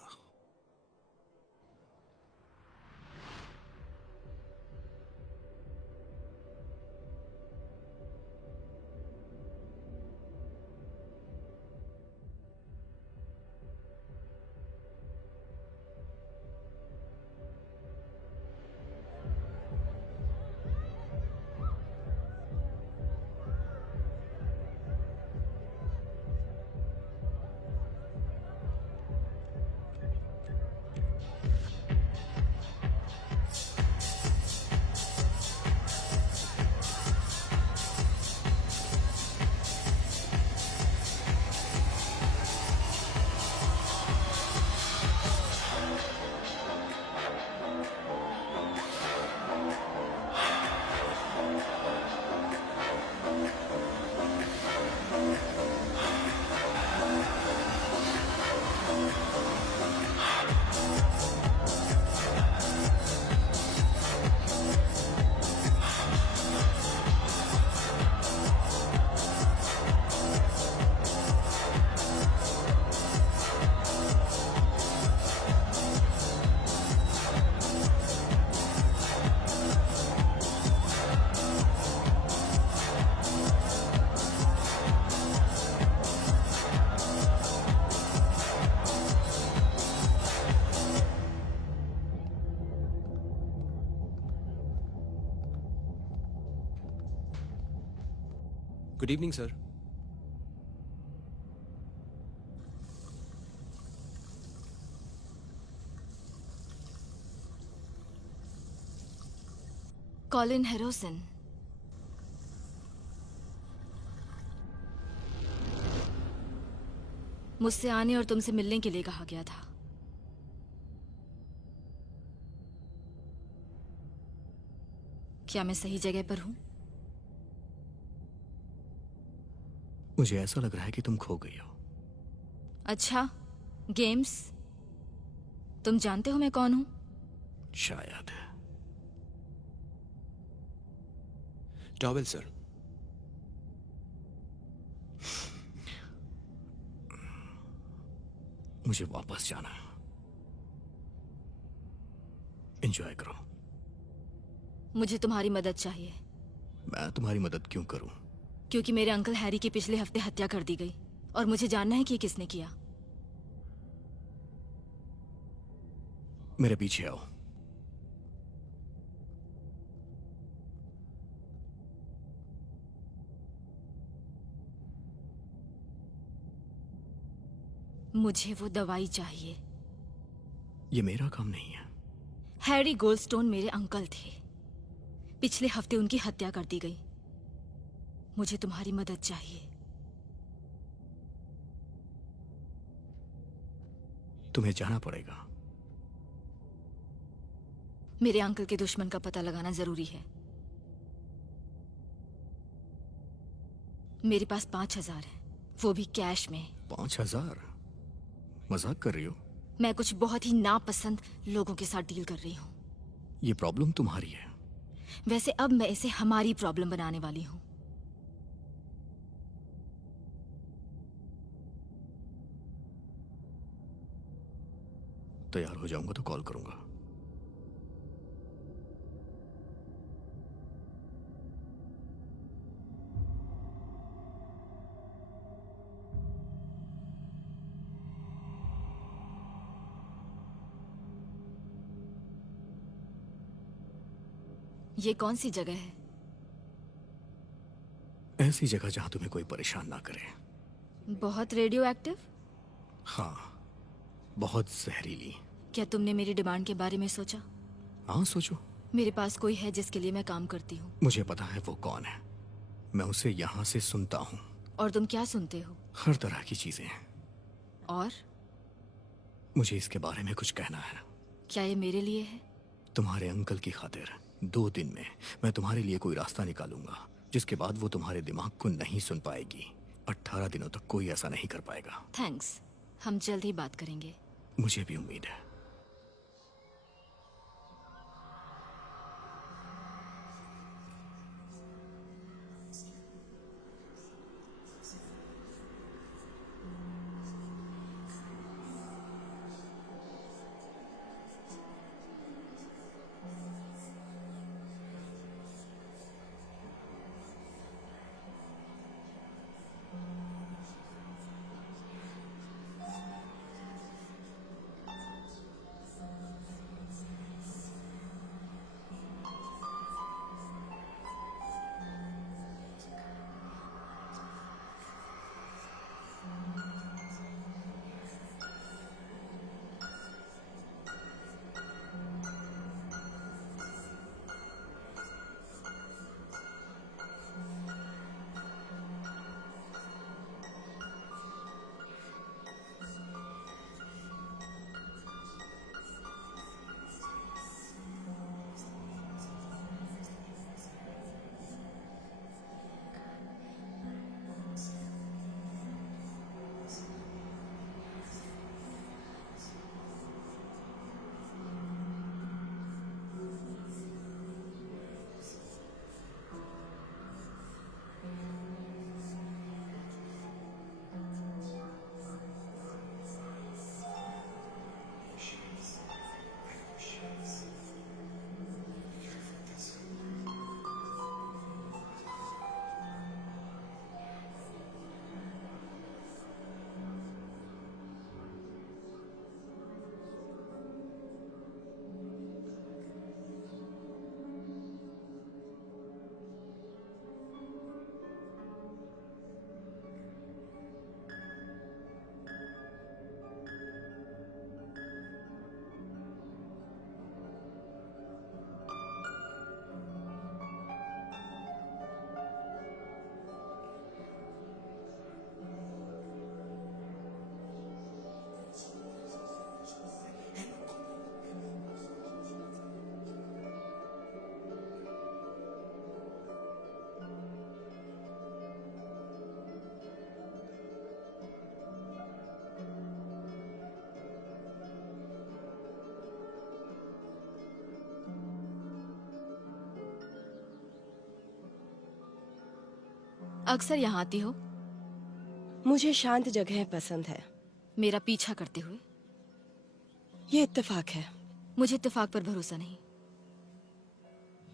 Good evening sir. कॉलिन हेरोसन। मुझसे आने और तुमसे मिलने के लिए कहा गया था। क्या मैं सही जगह पर हूं? मुझे ऐसा लग रहा है कि तुम खो गई हो। अच्छा, गेम्स? तुम जानते हो मैं कौन हूं? शायद। Towel sir. मुझे वापस जाना है। एंजॉय करो। मुझे तुम्हारी मदद चाहिए। मैं तुम्हारी मदद क्यों करूं? क्योंकि मेरे अंकल हैरी की पिछले हफ्ते हत्या कर दी गई और मुझे जानना है कि ये किसने किया। मेरे पीछे आओ। मुझे वो दवाई चाहिए। ये मेरा काम नहीं है। हैरी गोल्डस्टोन मेरे अंकल थे। पिछले हफ्ते उनकी हत्या कर दी गई। मुझे तुम्हारी मदद चाहिए। तुम्हें जाना पड़ेगा। मेरे अंकल के दुश्मन का पता लगाना जरूरी है। मेरे पास 5,000 है, वो भी कैश में। 5,000? मजाक कर रही हो? मैं कुछ बहुत ही नापसंद लोगों के साथ डील कर रही हूँ। ये प्रॉब्लम तुम्हारी है। वैसे अब मैं इसे हमारी प्रॉब्लम बनाने वाली हूँ। तैयार हो जाऊंगा तो कॉल करूंगा। ये कौन सी जगह है? ऐसी जगह जहां तुम्हें कोई परेशान ना करे। बहुत रेडियो एक्टिव? हाँ, बहुत जहरीली। क्या तुमने मेरी डिमांड के बारे में सोचा? हाँ, सोचो। मेरे पास कोई है जिसके लिए मैं काम करती हूँ। मुझे पता है वो कौन है। मैं उसे यहाँ से सुनता हूँ। और तुम क्या सुनते हो? हर तरह की चीजें। और? मुझे इसके बारे में कुछ कहना है। क्या ये मेरे लिए है? तुम्हारे अंकल की खातिर 2 दिन में मैं तुम्हारे लिए कोई रास्ता निकालूंगा जिसके बाद वो तुम्हारे दिमाग को नहीं सुन पाएगी। 18 दिनों तक कोई ऐसा नहीं कर पाएगा। थैंक्स, हम जल्द ही बात करेंगे। मुझे भी उम्मीद है। अक्सर यहाँ आती हो? मुझे शांत जगह पसंद है। मेरा पीछा करते हुए? ये इत्तेफाक है। मुझे इत्तेफाक पर भरोसा नहीं।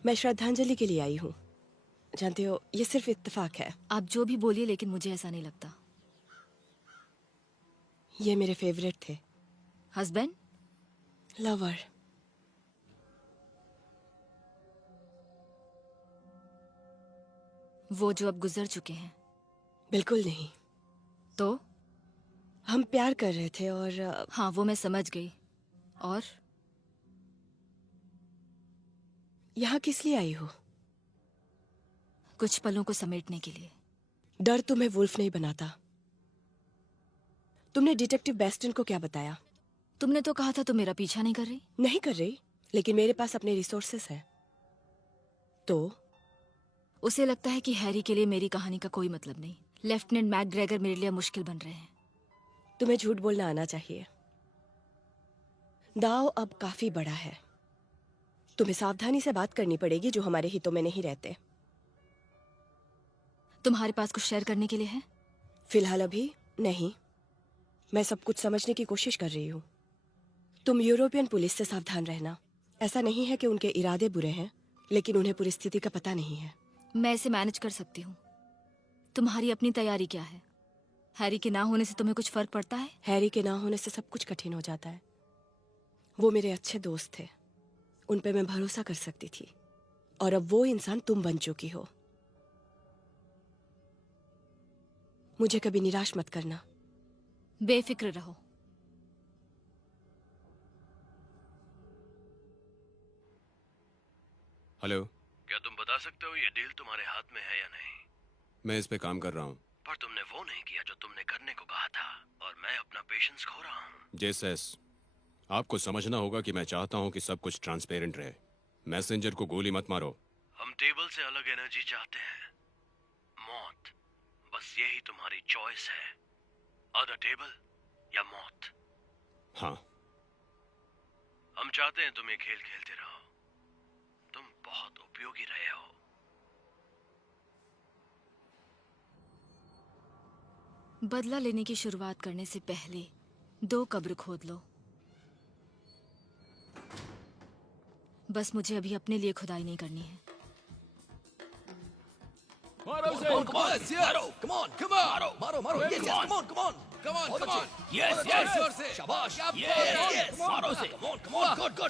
मैं श्रद्धांजलि के लिए आई हूँ। जानते हो, ये सिर्फ इत्तेफाक है। आप जो भी बोलिए, लेकिन मुझे ऐसा नहीं लगता। ये मेरे फेवरेट थे। हस्बैंड? लवर। वो जो अब गुजर चुके हैं? बिल्कुल नहीं। तो हम प्यार कर रहे थे और हाँ, वो मैं समझ गई। और यहाँ किस लिए आई हो? कुछ पलों को समेटने के लिए। डर तुम्हें वुल्फ नहीं बनाता। तुमने डिटेक्टिव बेस्टन को क्या बताया? तुमने तो कहा था तुम मेरा पीछा नहीं कर रही। नहीं कर रही, लेकिन मेरे पास अपने रिसोर्सेस हैं। तो उसे लगता है कि हैरी के लिए मेरी कहानी का कोई मतलब नहीं। लेफ्टिनेंट मैकग्रेगर मेरे लिए मुश्किल बन रहे हैं। तुम्हें झूठ बोलना आना चाहिए। दाव अब काफी बड़ा है। तुम्हें सावधानी से बात करनी पड़ेगी जो हमारे हितों में नहीं रहते। तुम्हारे पास कुछ शेयर करने के लिए है? फिलहाल अभी नहीं। मैं सब कुछ समझने की कोशिश कर रही हूँ। तुम यूरोपियन पुलिस से सावधान रहना। ऐसा नहीं है कि उनके इरादे बुरे हैं, लेकिन उन्हें पूरी स्थिति का पता नहीं है। मैं इसे मैनेज कर सकती हूँ। तुम्हारी अपनी तैयारी क्या है? हैरी के ना होने से तुम्हें कुछ फर्क पड़ता है? हैरी के ना होने से सब कुछ कठिन हो जाता है। वो मेरे अच्छे दोस्त थे। उन पे मैं भरोसा कर सकती थी, और अब वो इंसान तुम बन चुकी हो। मुझे कभी निराश मत करना। बेफिक्र रहो। हेलो। क्या तुम बता सकते हो ये डील तुम्हारे हाथ में है या नहीं? मैं इस पे काम कर रहा हूँ। पर तुमने वो नहीं किया जो तुमने करने को कहा था, और मैं अपना पेशेंस खो रहा हूँ। जेसस, आपको समझना होगा कि मैं चाहता हूँ कि सब कुछ ट्रांसपेरेंट रहे। मैसेंजर को गोली मत मारो। हम टेबल से अलग एनर्जी चाहते हैं। मौत, बस यही तुम्हारी चॉइस है। अदर टेबल या मौत। हाँ। हम चाहते हैं तुम ये खेल खेलते रहो। तुम बहुत उपयोगी रहे हो। बदला लेने की शुरुआत करने से पहले 2 कब्र खोद लो। बस मुझे अभी अपने लिए खुदाई नहीं करनी है। मारो उसे! मारो! Yes, come on! Yes! जोर से! शाबाश! मारो उसे! Come on! Good!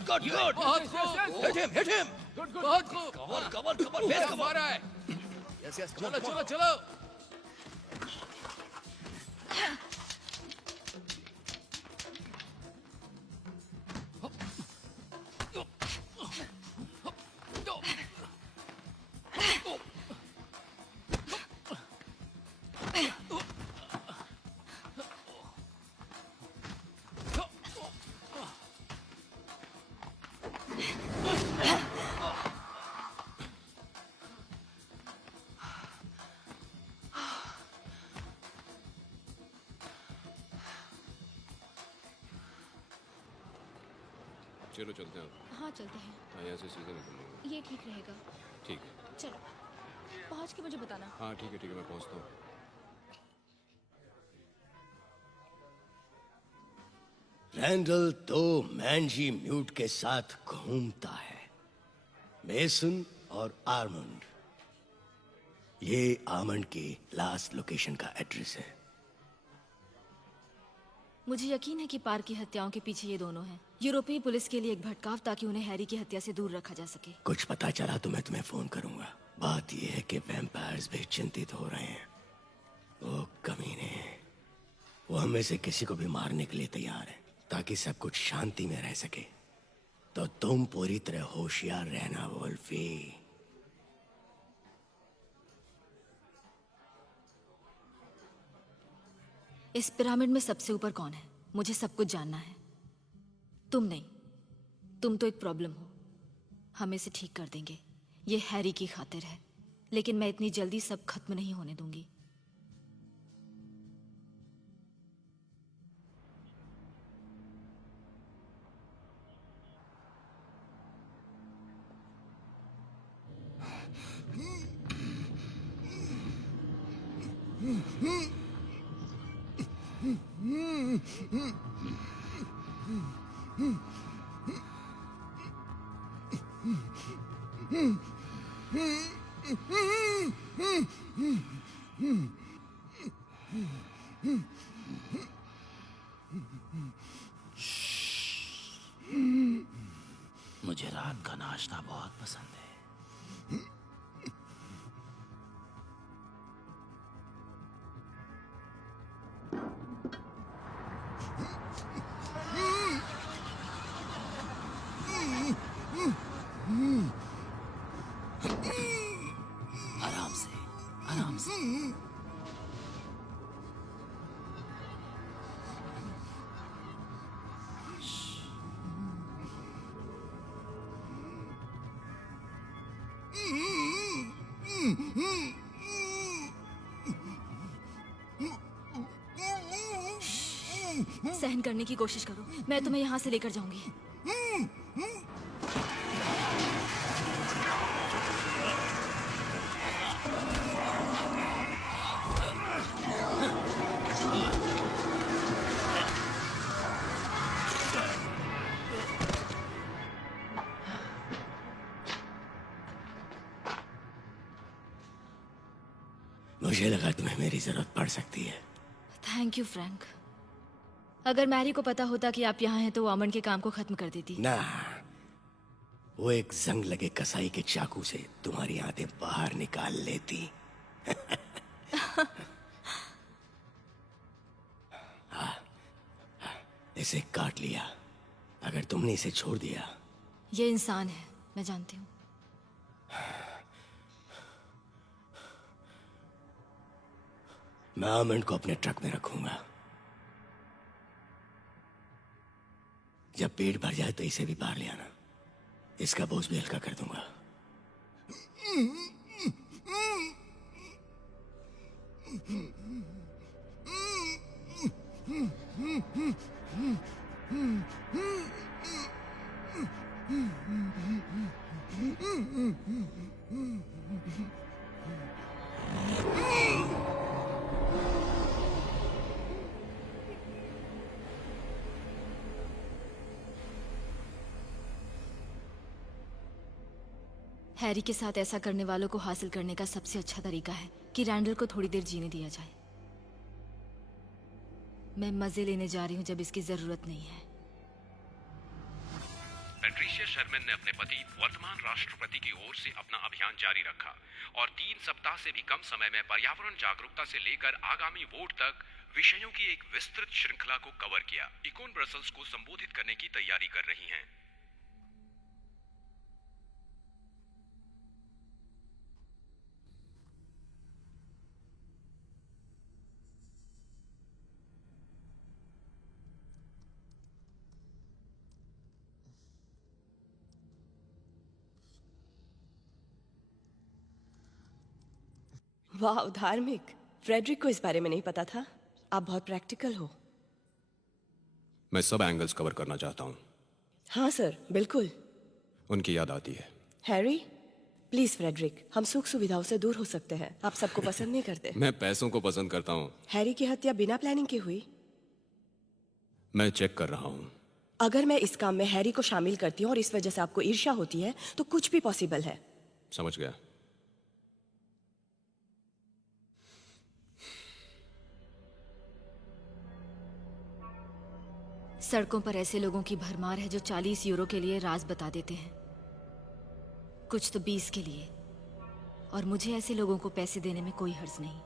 Hit him! बहुत खूब! Come on! Face मारा है! Yes! चलो! चलो चलते हैं। हाँ चलते हैं। हाँ, यहाँ से सीधे निकलूंगा। ये ठीक रहेगा। ठीक है। चलो, पहुँच के मुझे बताना। हाँ ठीक है, मैं पहुँचता हूँ। रैंडल तो मैनजी म्यूट के साथ घूमता है। मेसन और आर्मंड। ये आर्मंड की लास्ट लोकेशन का एड्रेस है। मुझे यकीन है कि पार्क की हत्याओं के पीछे ये दोनों हैं। यूरोपीय पुलिस के लिए एक भटकाव, ताकि उन्हें हैरी की हत्या से दूर रखा जा सके। कुछ पता चला तो मैं तुम्हें फोन करूंगा। बात यह है कि वैम्पायर्स भी चिंतित हो रहे हैं। वो कमीने, वो हमें से किसी को भी मारने के लिए तैयार है, ताकि सब कुछ शांति में रह सके। तो तुम पूरी तरह होशियार रहना वुल्फी। इस पिरामिड में सबसे ऊपर कौन है? मुझे सब कुछ जानना है। तुम नहीं। तुम तो एक प्रॉब्लम हो। हम इसे ठीक कर देंगे। ये हैरी की खातिर है, लेकिन मैं इतनी जल्दी सब खत्म नहीं होने दूंगी। मुझे रात का नाश्ता बहुत पसंद है। आराम से, आराम से। सहन करने की कोशिश करो, मैं तुम्हें यहाँ से लेकर जाऊंगी। मुझे लगा तुम्हें मेरी जरूरत पड़ सकती है। Thank you Frank. अगर मैरी को पता होता कि आप यहाँ हैं तो वो अमन के काम को खत्म कर देती। ना, वो एक जंग लगे कसाई के चाकू से तुम्हारी आंतें बाहर निकाल लेती। इसे काट लिया। अगर तुमने इसे छोड़ दिया। ये इंसान है, मैं जानती हूँ। मैं आमंड को अपने ट्रक में रखूंगा। जब पेट भर जाए तो इसे भी बाहर ले आना। इसका बोझ भी हल्का कर दूंगा। हैरी के साथ ऐसा करने वालों को हासिल करने का सबसे अच्छा तरीका है कि रैंडल को थोड़ी देर जीने दिया जाए। मैं मजे लेने जा रही हूँ जब इसकी जरूरत नहीं है। पैट्रिशिया शर्मन ने अपने पति वर्तमान राष्ट्रपति की ओर से अपना अभियान जारी रखा और 3 सप्ताह से भी कम समय में पर्यावरण जागरूकता से लेकर आगामी वोट तक विषयों की एक विस्तृत श्रृंखला को कवर किया। इकोन ब्रसल्स को संबोधित करने की तैयारी कर रही हैं। वाह, धार्मिक। फ्रेडरिक को इस बारे में नहीं पता था। आप बहुत प्रैक्टिकल हो। मैं सब एंगल्स कवर करना चाहता हूँ। हाँ सर, बिल्कुल। उनकी याद आती है। हैरी, प्लीज फ्रेडरिक, हम सुख सुविधाओं से दूर हो सकते हैं। आप सबको पसंद नहीं करते। मैं पैसों को पसंद करता हूँ। हैरी की हत्या बिना प्लानिंग की हुई। मैं चेक कर रहा हूँ। अगर मैं इस काम में हैरी को शामिल करती हूँ और इस वजह से आपको ईर्ष्या होती है तो कुछ भी पॉसिबल है। समझ गया। सड़कों पर ऐसे लोगों की भरमार है जो 40 यूरो के लिए राज बता देते हैं, कुछ तो 20 के लिए। और मुझे ऐसे लोगों को पैसे देने में कोई हर्ज नहीं।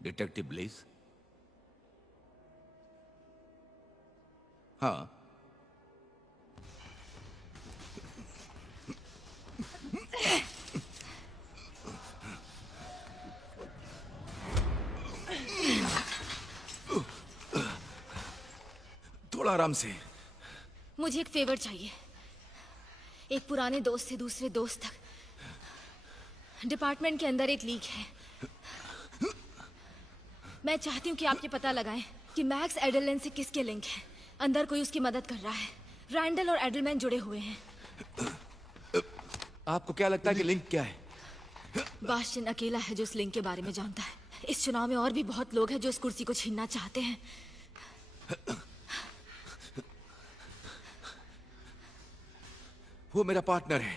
Detective Blaze. हाँ, थोड़ा आराम से। मुझे एक फेवर चाहिए। एक पुराने दोस्त से दूसरे दोस्त तक डिपार्टमेंट के अंदर एक लीक है। मैं चाहती हूँ कि आप ये पता लगाएं कि मैक्स एडलमैन से किसके लिंक है। अंदर कोई उसकी मदद कर रहा है। रैंडल और एडलमैन जुड़े हुए हैं। आपको क्या लगता है कि लिंक क्या है? बास्टिन अकेला है जो इस लिंक के बारे में जानता है। इस चुनाव में और भी बहुत लोग हैं जो इस कुर्सी को छीनना चाहते हैं। वो मेरा पार्टनर है।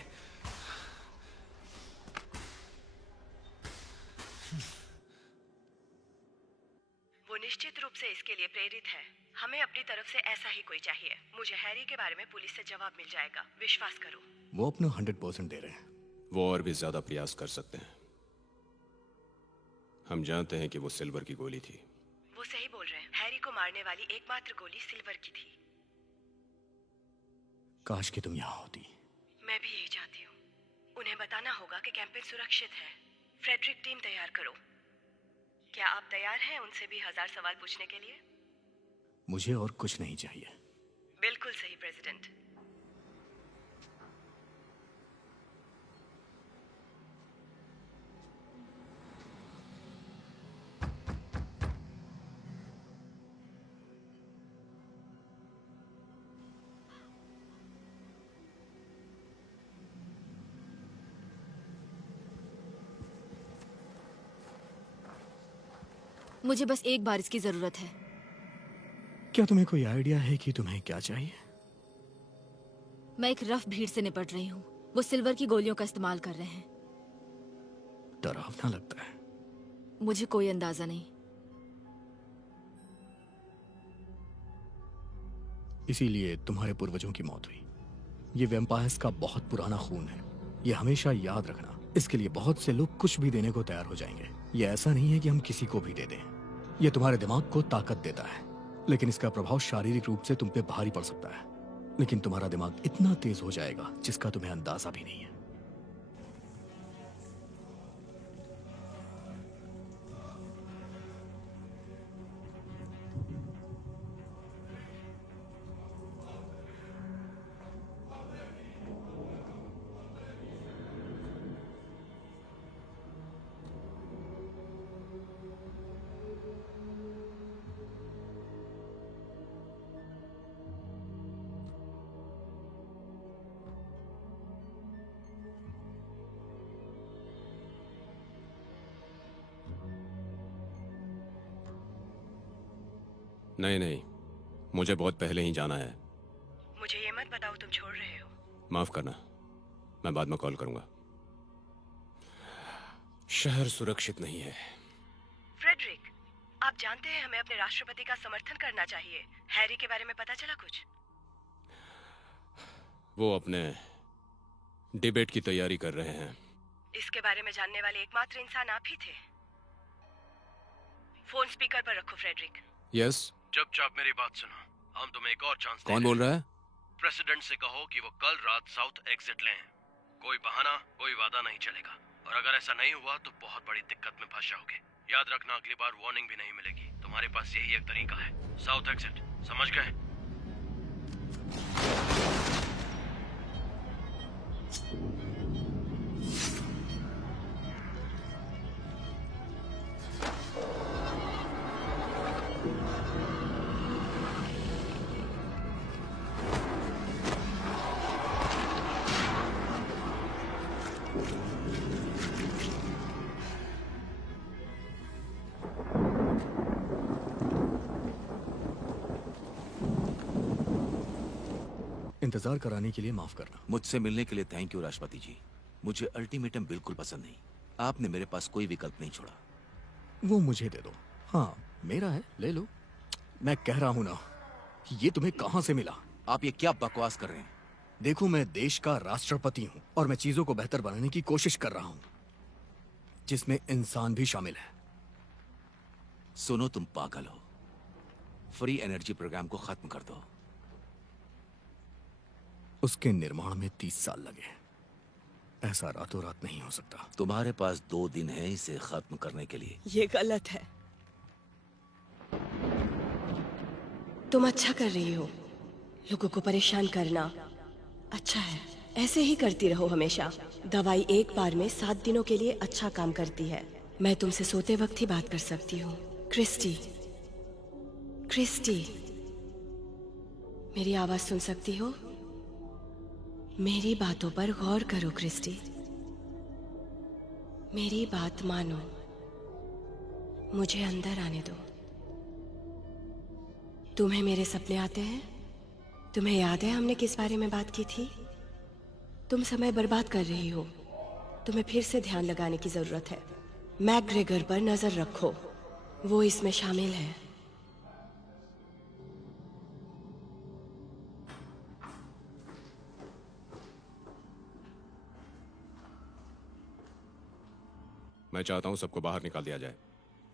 वो निश्चित रूप से इसके लिए प्रेरित है। हमें अपनी तरफ से ऐसा ही कोई चाहिए। मुझे हैरी के बारे में पुलिस से जवाब मिल जाएगा, विश्वास करो। वो अपना 100% दे रहे हैं। वो और भी ज्यादा प्रयास कर सकते हैं। हम जानते हैं कि वो सिल्वर की गोली थी। वो सही बोल रहे हैं। हैरी को मारने वाली एकमात्र गोली सिल्वर की थी। काश कि तुम यहाँ होती। मैं भी यही चाहती हूँ। उन्हें बताना होगा कि कैंपेन सुरक्षित है। फ्रेडरिक, टीम तैयार करो। क्या आप तैयार हैं उनसे भी 1000 सवाल पूछने के लिए? मुझे और कुछ नहीं चाहिए। बिल्कुल सही प्रेसिडेंट। मुझे बस एक बार इसकी जरूरत है। क्या तुम्हें कोई आइडिया है कि तुम्हें क्या चाहिए? मैं एक रफ भीड़ से निपट रही हूँ। वो सिल्वर की गोलियों का इस्तेमाल कर रहे हैं। डरावना लगता है। मुझे कोई अंदाजा नहीं। इसीलिए तुम्हारे पूर्वजों की मौत हुई। ये वैम्पायर्स का बहुत पुराना खून है। ये हमेशा याद रखना। इसके लिए बहुत से लोग कुछ भी देने को तैयार हो जाएंगे। ये ऐसा नहीं है कि हम किसी को भी दे दें। ये तुम्हारे दिमाग को ताकत देता है, लेकिन इसका प्रभाव शारीरिक रूप से तुम पे भारी पड़ सकता है। लेकिन तुम्हारा दिमाग इतना तेज हो जाएगा जिसका तुम्हें अंदाजा भी नहीं है। नहीं नहीं, मुझे बहुत पहले ही जाना है। मुझे ये मत बताओ तुम छोड़ रहे हो। माफ करना, मैं बाद में कॉल करूंगा। शहर सुरक्षित नहीं है। फ्रेडरिक, आप जानते हैं हमें अपने राष्ट्रपति का समर्थन करना चाहिए। हैरी के बारे में पता चला कुछ? वो अपने डिबेट की तैयारी कर रहे हैं। इसके बारे में जानने वाले एकमात्र इंसान आप ही थे। फोन स्पीकर पर रखो फ्रेडरिक। यस। चुपचाप मेरी बात सुनो। हम तुम्हें एक और चांस कौन बोल रहा है? प्रेसिडेंट से कहो कि वो कल रात साउथ एग्जिट लें। कोई बहाना, कोई वादा नहीं चलेगा। और अगर ऐसा नहीं हुआ तो बहुत बड़ी दिक्कत में फंस जाओगे। याद रखना, अगली बार वार्निंग भी नहीं मिलेगी। तुम्हारे पास यही एक तरीका है, साउथ एग्जिट। समझ गए? इंतजार कराने के लिए माफ करना। मुझसे मिलने के लिए थैंक यू राष्ट्रपति जी। मुझे अल्टीमेटम बिल्कुल पसंद नहीं। आपने मेरे पास कोई विकल्प नहीं छोड़ा। वो मुझे दे दो। हाँ, मेरा है, ले लो। मैं कह रहा हूं ना, ये तुम्हें कहां से मिला? आप ये क्या बकवास कर रहे हैं? देखो, मैं देश का राष्ट्रपति हूं और मैं चीजों को बेहतर बनाने की कोशिश कर रहा हूं, जिसमें इंसान भी शामिल है। सुनो, तुम पागल हो। फ्री एनर्जी प्रोग्राम को खत्म कर दो। उसके निर्माण में 30 साल लगे। ऐसा रातों रात नहीं हो सकता। तुम्हारे पास 2 दिन है इसे खत्म करने के लिए। ये गलत है। तुम अच्छा कर रही हो। लोगों को परेशान करना अच्छा है। ऐसे ही करती रहो हमेशा। दवाई एक बार में 7 दिनों के लिए अच्छा काम करती है। मैं तुमसे सोते वक्त ही बात कर सकती हूँ। क्रिस्टी, क्रिस्टी, मेरी आवाज सुन सकती हो? मेरी बातों पर गौर करो क्रिस्टी। मेरी बात मानो। मुझे अंदर आने दो। तुम्हें मेरे सपने आते हैं? तुम्हें याद है हमने किस बारे में बात की थी? तुम समय बर्बाद कर रही हो। तुम्हें फिर से ध्यान लगाने की जरूरत है। मैकग्रेगर पर नजर रखो, वो इसमें शामिल है। मैं चाहता हूं सबको बाहर निकाल दिया जाए।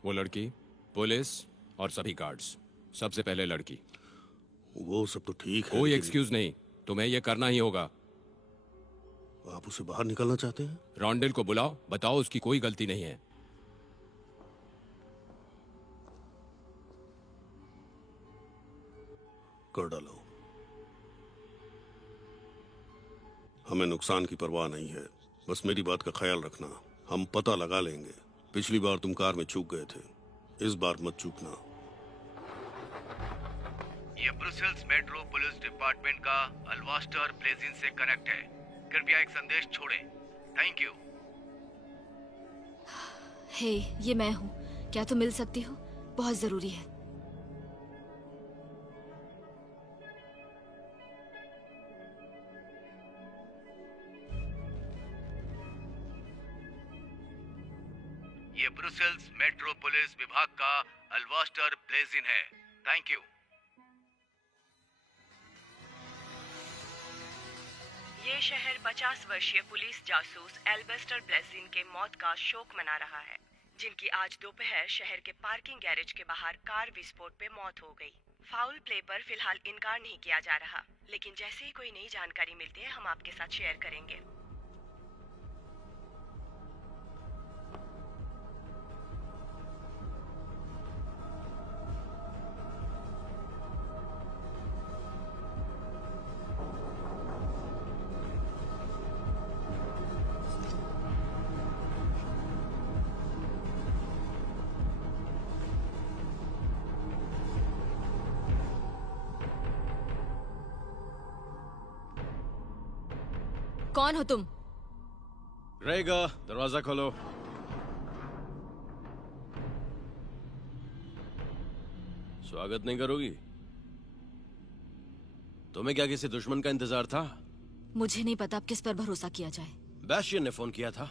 वो लड़की, पुलिस और सभी गार्ड्स। सबसे पहले लड़की। वो सब तो ठीक है। कोई एक्सक्यूज नहीं, तुम्हें यह करना ही होगा। आप उसे बाहर निकालना चाहते हैं? रॉन्डेल को बुलाओ, बताओ उसकी कोई गलती नहीं है। कर डालो। हमें नुकसान की परवाह नहीं है, बस मेरी बात का ख्याल रखना। हम पता लगा लेंगे। पिछली बार तुम कार में चूक गए थे, इस बार मत चूकना। ये ब्रुसेल्स मेट्रो पुलिस डिपार्टमेंट का अल्वास्टर ब्लेजिन से कनेक्ट है। कृपया एक संदेश छोड़ें। Thank you. हे, ये मैं हूँ। क्या तुम मिल सकती हो? बहुत जरूरी है। ये ब्रुसेल्स मेट्रो पुलिस विभाग का अल्वास्टर ब्लेजिन है। Thank you. ये शहर 50 वर्षीय पुलिस जासूस एल्बस्टर ब्लेजिन के मौत का शोक मना रहा है, जिनकी आज दोपहर शहर के पार्किंग गैरेज के बाहर कार विस्फोट पे मौत हो गई। फाउल प्ले पर फिलहाल इनकार नहीं किया जा रहा, लेकिन जैसे ही कोई नई जानकारी मिलती है हम आपके साथ शेयर करेंगे। कौन हो तुम? रहेगा, दरवाजा खोलो। स्वागत नहीं करोगी? तुम्हें क्या किसी दुश्मन का इंतजार था? मुझे नहीं पता अब किस पर भरोसा किया जाए। बैशियन ने फोन किया था।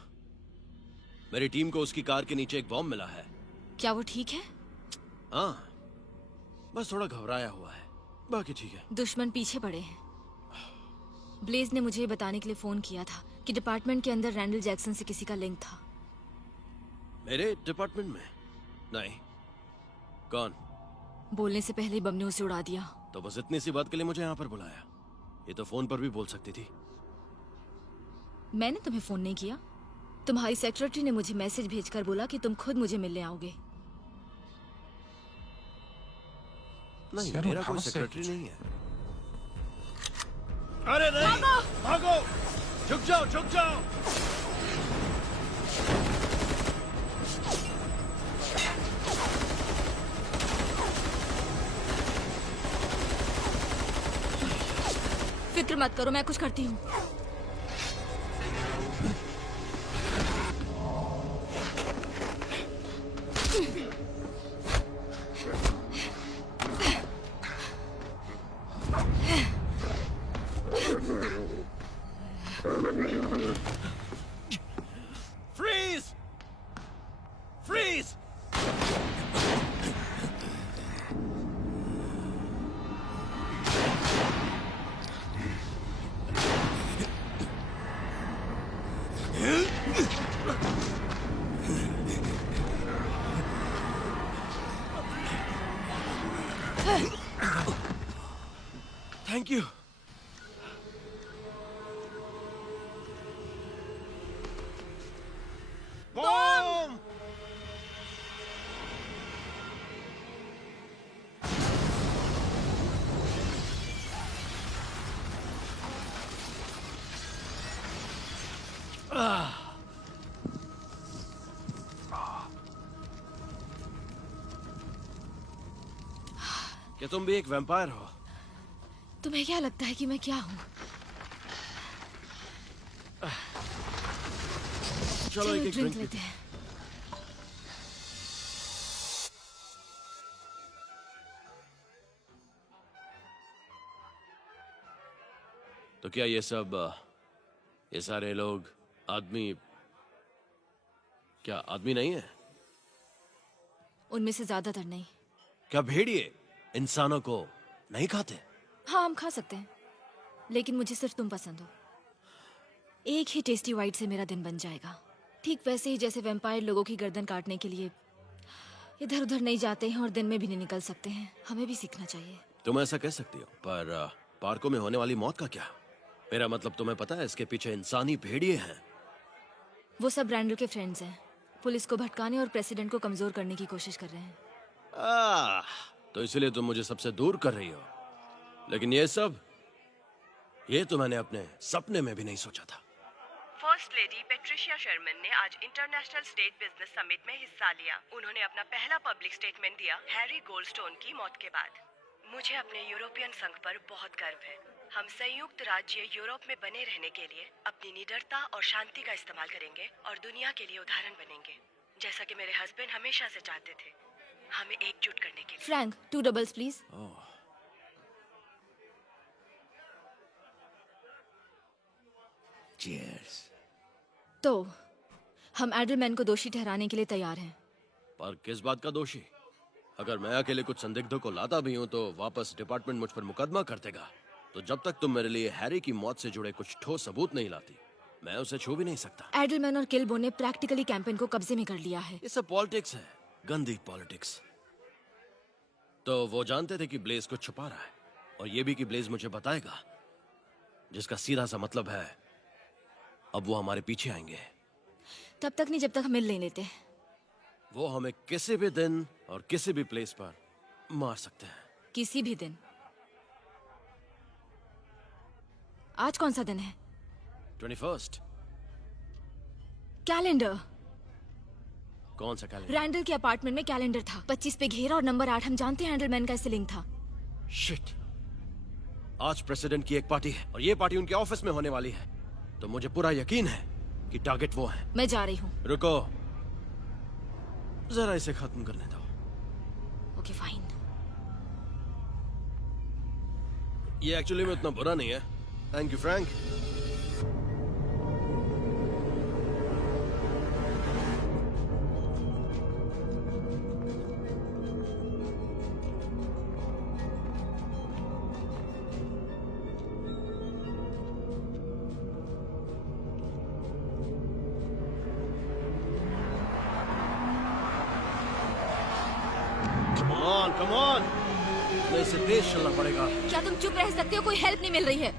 मेरी टीम को उसकी कार के नीचे एक बॉम्ब मिला है। क्या वो ठीक है? हाँ, बस थोड़ा घबराया हुआ है, बाकी ठीक है। दुश्मन पीछे पड़े हैं। ब्लेज ने मुझे ये बताने के लिए फोन किया था कि डिपार्टमेंट के अंदर रैंडल जैक्सन से किसी का लिंक था। मेरे डिपार्टमेंट में? नहीं। कौन? बोलने से पहले ही बम ने उसे उड़ा दिया। तो बस इतनी सी बात के लिए मुझे यहाँ पर बुलाया। ये तो फोन पर भी बोल सकती थी। मैंने तुम्हें फोन नहीं किया। तुम्हारी सेक्रेटरी ने मुझे मैसेज भेजकर बोला कि तुम खुद मुझे मिलने आओगे। नहीं, मेरा कोई सेक्रेटरी नहीं है। अरे नहीं, भागो! झुक जाओ, झुक जाओ! फिक्र मत करो, मैं कुछ करती हूँ। Freeze! Freeze! Thank you. Bomb! कि तुम भी एक वैम्पायर हो। तुम्हें क्या लगता है कि मैं क्या हूँ? चलो एक ड्रिंक लेते हैं। तो क्या ये सारे लोग क्या आदमी नहीं है? उनमें से ज्यादातर नहीं। क्या भेड़िए इंसानों को नहीं खाते? हाँ, हम खा सकते हैं, लेकिन मुझे सिर्फ तुम पसंद हो। एक ही टेस्टी वाइट से मेरा दिन बन जाएगा। ठीक वैसे ही जैसे वैम्पायर लोगों की गर्दन काटने के लिए इधर उधर नहीं जाते हैं और दिन में भी नहीं निकल सकते हैं। हमें भी सीखना चाहिए। तुम ऐसा कह सकती हो, पर पार्कों में होने वाली मौत का क्या? मेरा मतलब तुम्हें पता है इसके पीछे इंसानी भेड़िए हैं। वो सब रैंडल के फ्रेंड्स हैं। पुलिस को भटकाने और प्रेसिडेंट को कमजोर करने की कोशिश कर रहे हैं। तो इसलिए तुम मुझे सबसे दूर कर रही हो। लेकिन ये तो मैंने अपने सपने में भी नहीं सोचा था। फर्स्ट लेडी पेट्रिशिया शेरमैन ने आज इंटरनेशनल स्टेट बिजनेस समिट में हिस्सा लिया। उन्होंने अपना पहला पब्लिक स्टेटमेंट दिया हैरी गोल्डस्टोन की मौत के बाद। मुझे अपने यूरोपियन संघ पर बहुत गर्व है। हम संयुक्त राज्य यूरोप में बने रहने के लिए अपनी निडरता और शांति का इस्तेमाल करेंगे और दुनिया के लिए उदाहरण बनेंगे, जैसा कि मेरे हस्बैंड हमेशा से चाहते थे। हमें एकजुट करने के लिए। Frank, 2 doubles please. चीयर्स। तो हम एडलमैन को दोषी ठहराने के लिए तैयार हैं। पर किस बात का दोषी? अगर मैं अकेले कुछ संदिग्धों को लाता भी हूँ तो वापस डिपार्टमेंट मुझ पर मुकदमा कर देगा। तो जब तक तुम मेरे लिए हैरी की मौत से जुड़े कुछ ठोस सबूत नहीं लाती, मैं उसे छू भी नहीं सकता। एडलमैन और किलबो ने प्रैक्टिकली कैंपेन को कब्जे में कर लिया है। ये सब पॉलिटिक्स है, गंदी पॉलिटिक्स। तो वो जानते थे कि ब्लेज कुछ छुपा रहा है, और ये भी कि ब्लेज मुझे बताएगा, जिसका सीधा सा मतलब है अब वो हमारे पीछे आएंगे। तब तक नहीं जब तक हम मिल नहीं लेते। वो हमें किसी भी दिन और किसी भी प्लेस पर मार सकते हैं। किसी भी दिन। आज कौन सा दिन है? 21st। कैलेंडर। कौन सा कैलेंडर? रैंडल के अपार्टमेंट में कैलेंडर था। 25 पे घेरा और नंबर 8। हम जानते हैं हैंडलमैन का इससे लिंक था। शिट। आज प्रेसिडेंट की एक पार्टी है और ये पार्टी उनके ऑफिस में होने वाली है, तो मुझे पूरा यकीन है कि टारगेट वो है। मैं जा रही हूँ। रुको, जरा इसे खत्म करने दो। Okay fine. ये एक्चुअली में इतना बुरा नहीं है। Thank you Frank. Come on, तो इसे तेज चलना पड़ेगा। क्या तुम चुप रह सकते हो? कोई हेल्प नहीं मिल रही है।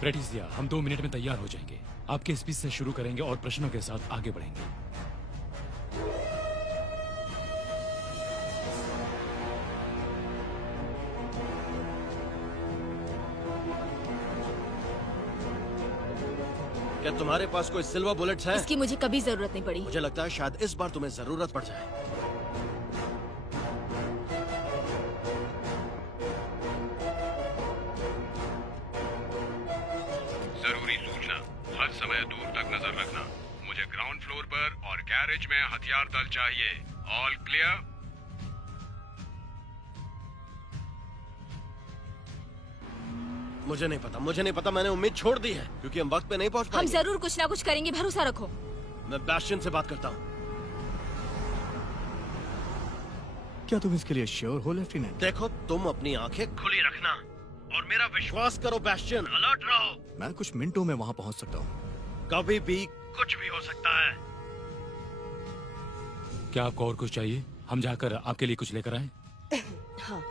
प्रेटिसिया, हम 2 मिनट में तैयार हो जाएंगे। आपके स्पीच से शुरू करेंगे और प्रश्नों के साथ आगे बढ़ेंगे। क्या तुम्हारे पास कोई सिल्वर बुलेट्स हैं? इसकी मुझे कभी जरूरत नहीं पड़ी। मुझे लगता है शायद इस बार तुम्हें जरूरत पड़ जाए। जरूरी सूचना, हर समय दूर तक नजर रखना। मुझे ग्राउंड फ्लोर पर और गैरेज में हथियार दल चाहिए। All clear? मुझे नहीं पता, मैंने उम्मीद छोड़ दी है क्योंकि हम वक्त पे नहीं पहुंच हम पाएंगे। जरूर कुछ ना कुछ करेंगे, भरोसा रखो। मैं बैस्टियन से बात करता हूँ। क्या तुम इसके लिए श्योर हो लेफ्टिनेंट? देखो, तुम अपनी आंखें खुली रखना और मेरा विश्वास करो बैस्टियन। अलर्ट रहो। मैं कुछ मिनटों में वहां पहुंच सकता हूँ। कभी भी कुछ भी हो सकता है। क्या आपको और कुछ चाहिए? हम जाकर आपके लिए कुछ लेकर आए? हाँ।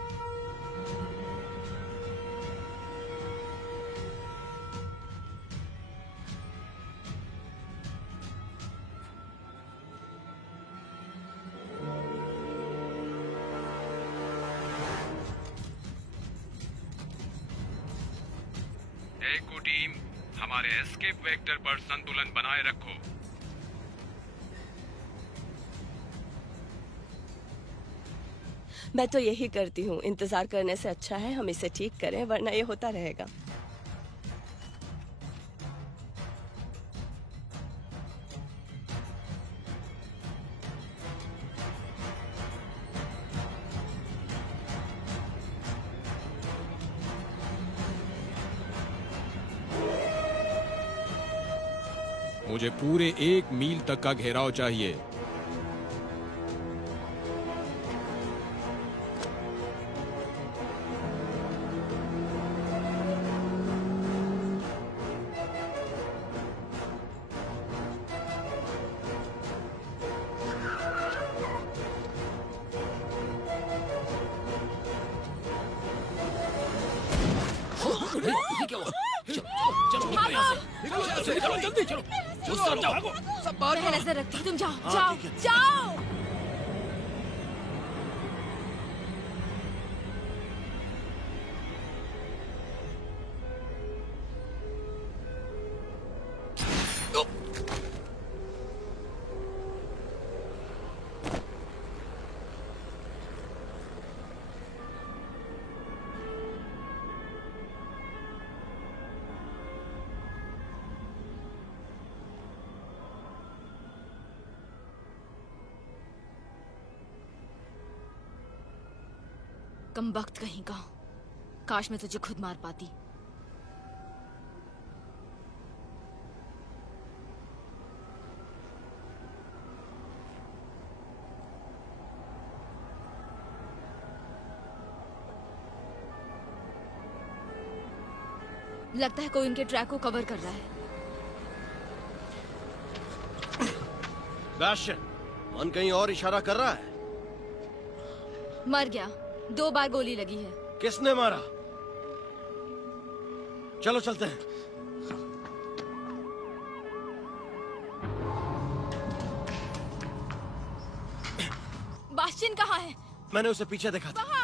हमारे एस्केप वेक्टर पर संतुलन बनाए रखो। मैं तो यही करती हूँ, इंतजार करने से अच्छा है हम इसे ठीक करें, वरना ये होता रहेगा। मुझे पूरे 1 मील तक का घेराव चाहिए। मैं नजर रखती हूँ, तुम जाओ जाओ जाओ। कम वक्त कहीं का, काश मैं तुझे खुद मार पाती। लगता है कोई उनके ट्रैक को कवर कर रहा है। बैस्टियन, मन कहीं और इशारा कर रहा है। मर गया, 2 बार गोली लगी है। किसने मारा? चलो चलते हैं। बास्टियन कहाँ है? मैंने उसे पीछे देखा था। वहाँ।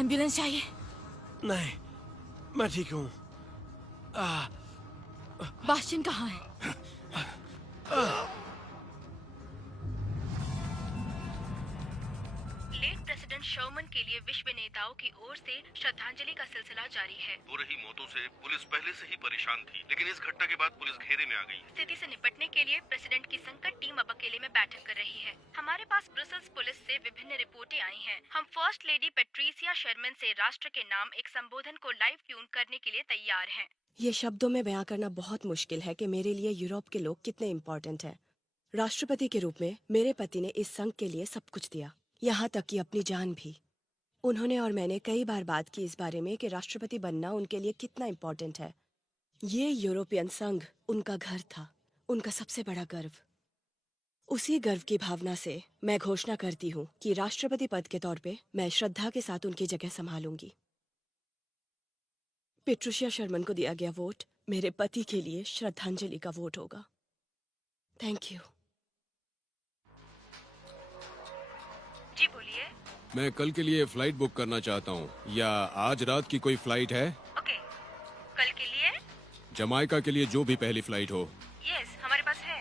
एम्बुलेंस चाहिए? नहीं, मैं ठीक हूँ। बास्टियन कहाँ है? लेट प्रेसिडेंट शर्मन के लिए विश्व नेताओं की ओर से श्रद्धांजलि का सिलसिला जारी है। हो रही मौतों से पुलिस पहले से ही परेशान थी, लेकिन इस घटना के बाद पुलिस घेरे में आ गई। स्थिति से निपटने के लिए प्रेसिडेंट की संकट टीम अब अकेले में बैठक कर रही है। हमारे पास ब्रुसेल्स पुलिस से विभिन्न रिपोर्टें आई हैं। हम फर्स्ट लेडी पैट्रिसिया शेरमैन से राष्ट्र के नाम एक संबोधन को लाइव ट्यून करने के लिए तैयार हैं। ये शब्दों में बयां करना बहुत मुश्किल है कि मेरे लिए यूरोप के लोग कितने इम्पोर्टेंट हैं। राष्ट्रपति के रूप में मेरे पति ने इस संघ के लिए सब कुछ दिया, यहाँ तक कि अपनी जान भी। उन्होंने और मैंने कई बार बात की इस बारे में कि राष्ट्रपति बनना उनके लिए कितना इम्पोर्टेंट है। ये यूरोपियन संघ उनका घर था, उनका सबसे बड़ा गर्व। उसी गर्व की भावना से मैं घोषणा करती हूँ कि राष्ट्रपति पद के तौर पे मैं श्रद्धा के साथ उनकी जगह संभालूंगी। पेट्रिशिया शर्मन को दिया गया वोट मेरे पति के लिए श्रद्धांजलि का वोट होगा। Thank you. जी बोलिए। मैं कल के लिए फ्लाइट बुक करना चाहता हूँ, या आज रात की कोई फ्लाइट है? ओके, कल के लिए? जमाइका के लिए जो भी पहली फ्लाइट हो। यस, हमारे पास है।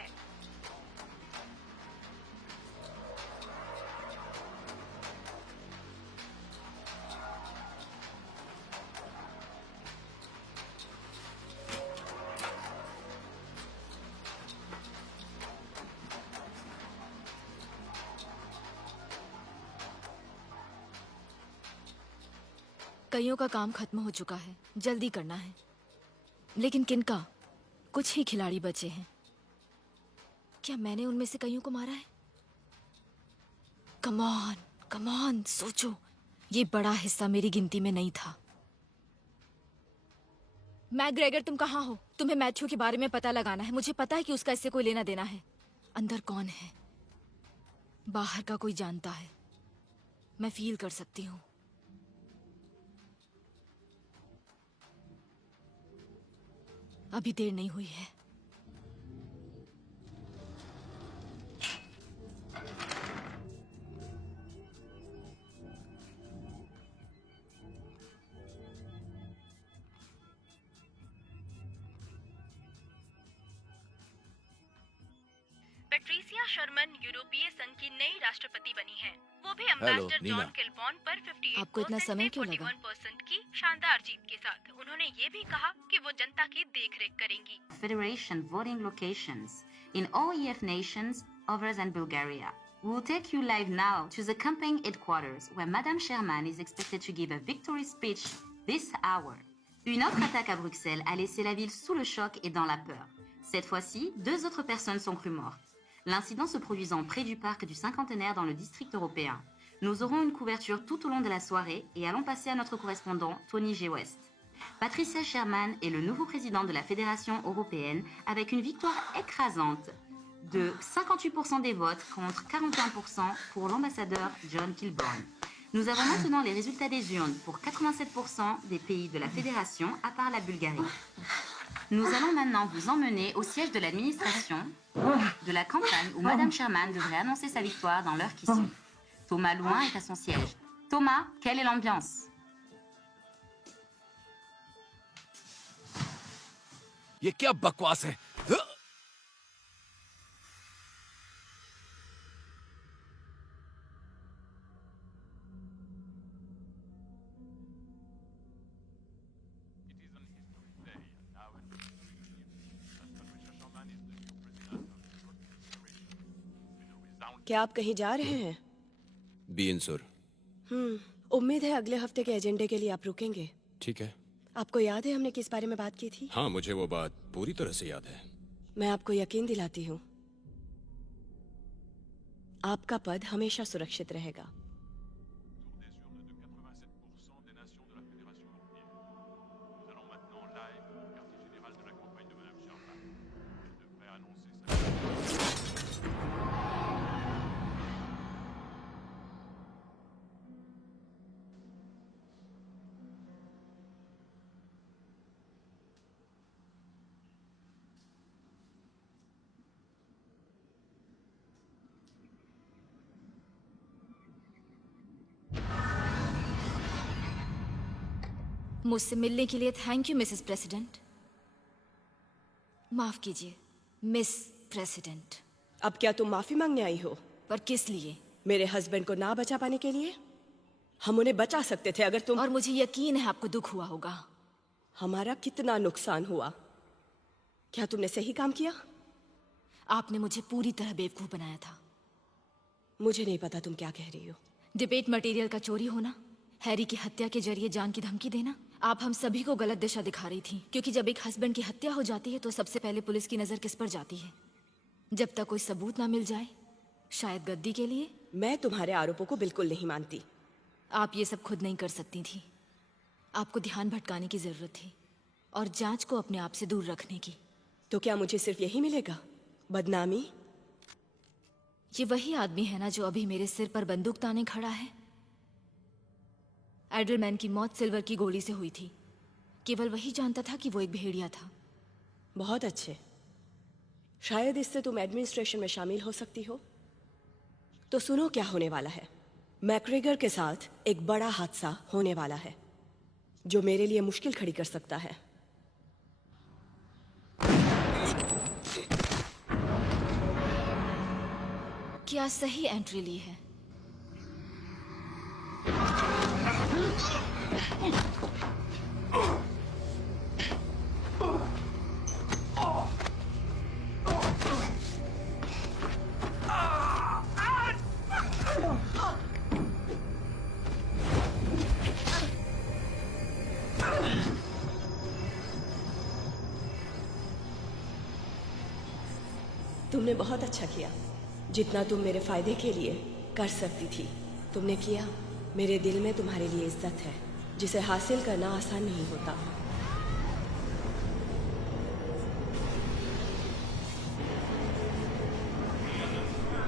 कईयों का काम खत्म हो चुका है, जल्दी करना है। लेकिन किनका? कुछ ही खिलाड़ी बचे हैं। क्या मैंने उनमें से कईयों को मारा है? कम ऑन, सोचो। ये बड़ा हिस्सा मेरी गिनती में नहीं था। मैकग्रेगर, तुम कहाँ हो? तुम्हें मैथ्यू के बारे में पता लगाना है। मुझे पता है कि उसका इससे कोई लेना देना है। अंदर कौन है? बाहर का कोई जानता है। मैं फील कर सकती हूँ। अभी देर नहीं हुई है। पेट्रिसिया शर्मन यूरोपीय संघ की नई राष्ट्रपति बनी हैं। वो भी एम्बेसडर जॉन किलबॉर्न पर 58% आपको इतना समय क्यों लगा? 41% की शानदार जीत के साथ। उन्होंने ये भी कहा कि वो जनता की देखरेख करेंगी। Federation voting locations in all EF nations, others and Bulgaria. We will take you live now to the campaign headquarters where Madame Sherman is expected to give a victory speech this hour. Une autre attaque à Bruxelles a laissé la ville sous le choc et dans la peur. Cette fois-ci, 2 autres personnes sont crues mortes. L'incident se produisant près du parc du Cinquantenaire dans le district européen. Nous aurons une couverture tout au long de la soirée et allons passer à notre correspondant Tony G. West. Patricia Sherman est le nouveau président de la Fédération européenne avec une victoire écrasante de 58% des votes contre 41% pour l'ambassadeur John Kilbourne. Nous avons maintenant les résultats des urnes pour 87% des pays de la Fédération à part la Bulgarie. Nous allons maintenant vous emmener au siège de l'administration de la campagne où Madame Sherman devrait annoncer sa victoire dans l'heure qui suit. Thomas Louin est à son siège. Thomas, quelle est l'ambiance? ये क्या बकवास है? क्या आप कहीं जा रहे हैं? बीनसुर। उम्मीद है अगले हफ्ते के एजेंडे के लिए आप रुकेंगे। ठीक है। आपको याद है हमने किस बारे में बात की थी? हाँ, मुझे वो बात पूरी तरह से याद है। मैं आपको यकीन दिलाती हूँ, आपका पद हमेशा सुरक्षित रहेगा। मुझसे मिलने के लिए थैंक यू मिसेस प्रेसिडेंट। माफ कीजिए मिस प्रेसिडेंट। अब क्या तुम माफी मांगने आई हो? पर किस लिए? मेरे हस्बैंड को ना बचा पाने के लिए? हम उन्हें बचा सकते थे अगर तुम। और मुझे यकीन है आपको दुख हुआ होगा। हमारा कितना नुकसान हुआ। क्या तुमने सही काम किया? आपने मुझे पूरी तरह बेवकूफ बनाया था। मुझे नहीं पता तुम क्या कह रही हो। डिबेट मटेरियल का चोरी होना, हैरी की हत्या के जरिए जान की धमकी देना, आप हम सभी को गलत दिशा दिखा रही थी। क्योंकि जब एक हस्बैंड की हत्या हो जाती है तो सबसे पहले पुलिस की नजर किस पर जाती है? जब तक कोई सबूत ना मिल जाए, शायद गद्दी के लिए। मैं तुम्हारे आरोपों को बिल्कुल नहीं मानती। आप ये सब खुद नहीं कर सकती थी। आपको ध्यान भटकाने की जरूरत थी और जांच को अपने आप से दूर रखने की। तो क्या मुझे सिर्फ यही मिलेगा? बदनामी? ये वही आदमी है ना जो अभी मेरे सिर पर बंदूक ताने खड़ा है? एडलमैन की मौत सिल्वर की गोली से हुई थी। केवल वही जानता था कि वो एक भेड़िया था। बहुत अच्छे। शायद इससे तुम एडमिनिस्ट्रेशन में शामिल हो सकती हो। तो सुनो क्या होने वाला है। मैक्रेगर के साथ एक बड़ा हादसा होने वाला है जो मेरे लिए मुश्किल खड़ी कर सकता है। क्या सही एंट्री ली है? तुमने बहुत अच्छा किया। जितना तुम मेरे फायदे के लिए कर सकती थी तुमने किया। मेरे दिल में तुम्हारे लिए इज्जत है जिसे हासिल करना आसान नहीं होता।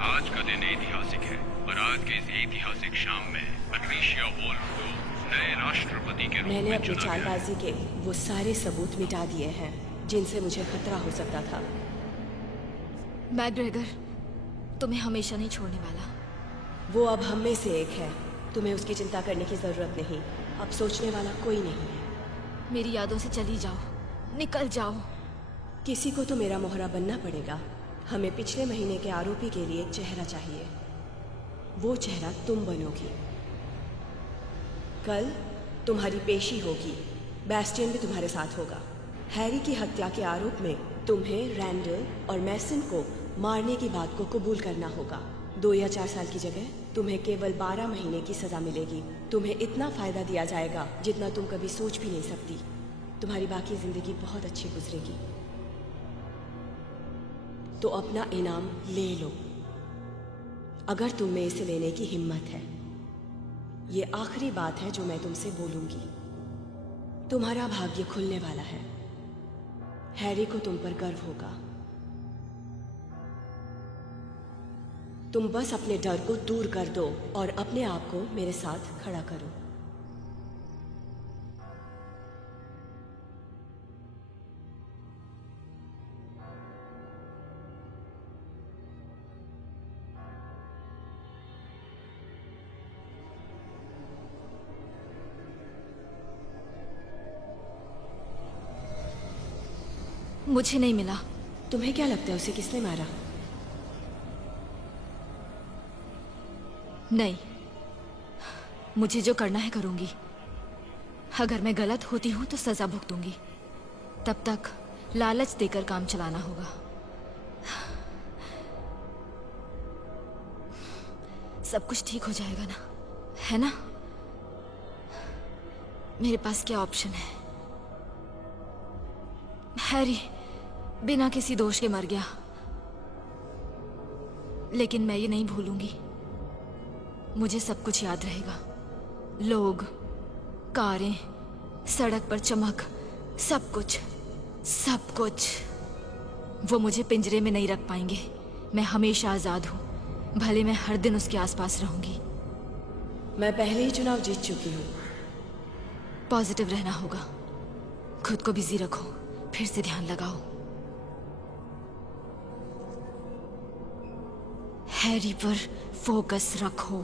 आज का दिन ऐतिहासिक है और आज के इस ऐतिहासिक शाम में पैट्रिशिया वोल्फ को नए राष्ट्रपति के रूप मैंने में अपनी चुना गया है। चालबाजी के वो सारे सबूत मिटा दिए हैं जिनसे मुझे खतरा हो सकता था। मैकग्रेगर तुम्हें हमेशा नहीं छोड़ने वाला। वो अब हम में से एक है। तुम्हें उसकी चिंता करने की जरूरत नहीं। अब सोचने वाला कोई नहीं है। मेरी यादों से चली जाओ, निकल जाओ। किसी को तो मेरा मोहरा बनना पड़ेगा। हमें पिछले महीने के आरोपी के लिए एक चेहरा चाहिए। वो चेहरा तुम बनोगी। कल तुम्हारी पेशी होगी। बैस्टियन भी तुम्हारे साथ होगा। हैरी की हत्या के आरोप में तुम्हें रैंडल और मैसन को मारने की बात को कबूल करना होगा। 2 या 4 साल की जगह तुम्हें केवल 12 महीने की सजा मिलेगी। तुम्हें इतना फायदा दिया जाएगा जितना तुम कभी सोच भी नहीं सकती। तुम्हारी बाकी जिंदगी बहुत अच्छी गुजरेगी। तो अपना इनाम ले लो अगर तुम में इसे लेने की हिम्मत है। ये आखिरी बात है जो मैं तुमसे बोलूंगी। तुम्हारा भाग्य खुलने वाला है। हैरी को तुम पर गर्व होगा। तुम बस अपने डर को दूर कर दो और अपने आप को मेरे साथ खड़ा करो। मुझे नहीं मिला। तुम्हें क्या लगता है उसे किसने मारा? नहीं, मुझे जो करना है करूंगी। अगर मैं गलत होती हूं तो सजा भुगतूंगी। तब तक लालच देकर काम चलाना होगा। सब कुछ ठीक हो जाएगा ना, है ना? मेरे पास क्या ऑप्शन है? हैरी बिना किसी दोष के मर गया, लेकिन मैं ये नहीं भूलूंगी। मुझे सब कुछ याद रहेगा। लोग, कारें, सड़क पर चमक, सब कुछ, सब कुछ। वो मुझे पिंजरे में नहीं रख पाएंगे। मैं हमेशा आजाद हूं, भले मैं हर दिन उसके आसपास रहूंगी। मैं पहले ही चुनाव जीत चुकी हूँ। पॉजिटिव रहना होगा। खुद को बिजी रखो, फिर से ध्यान लगाओ। हैरी पर फोकस रखो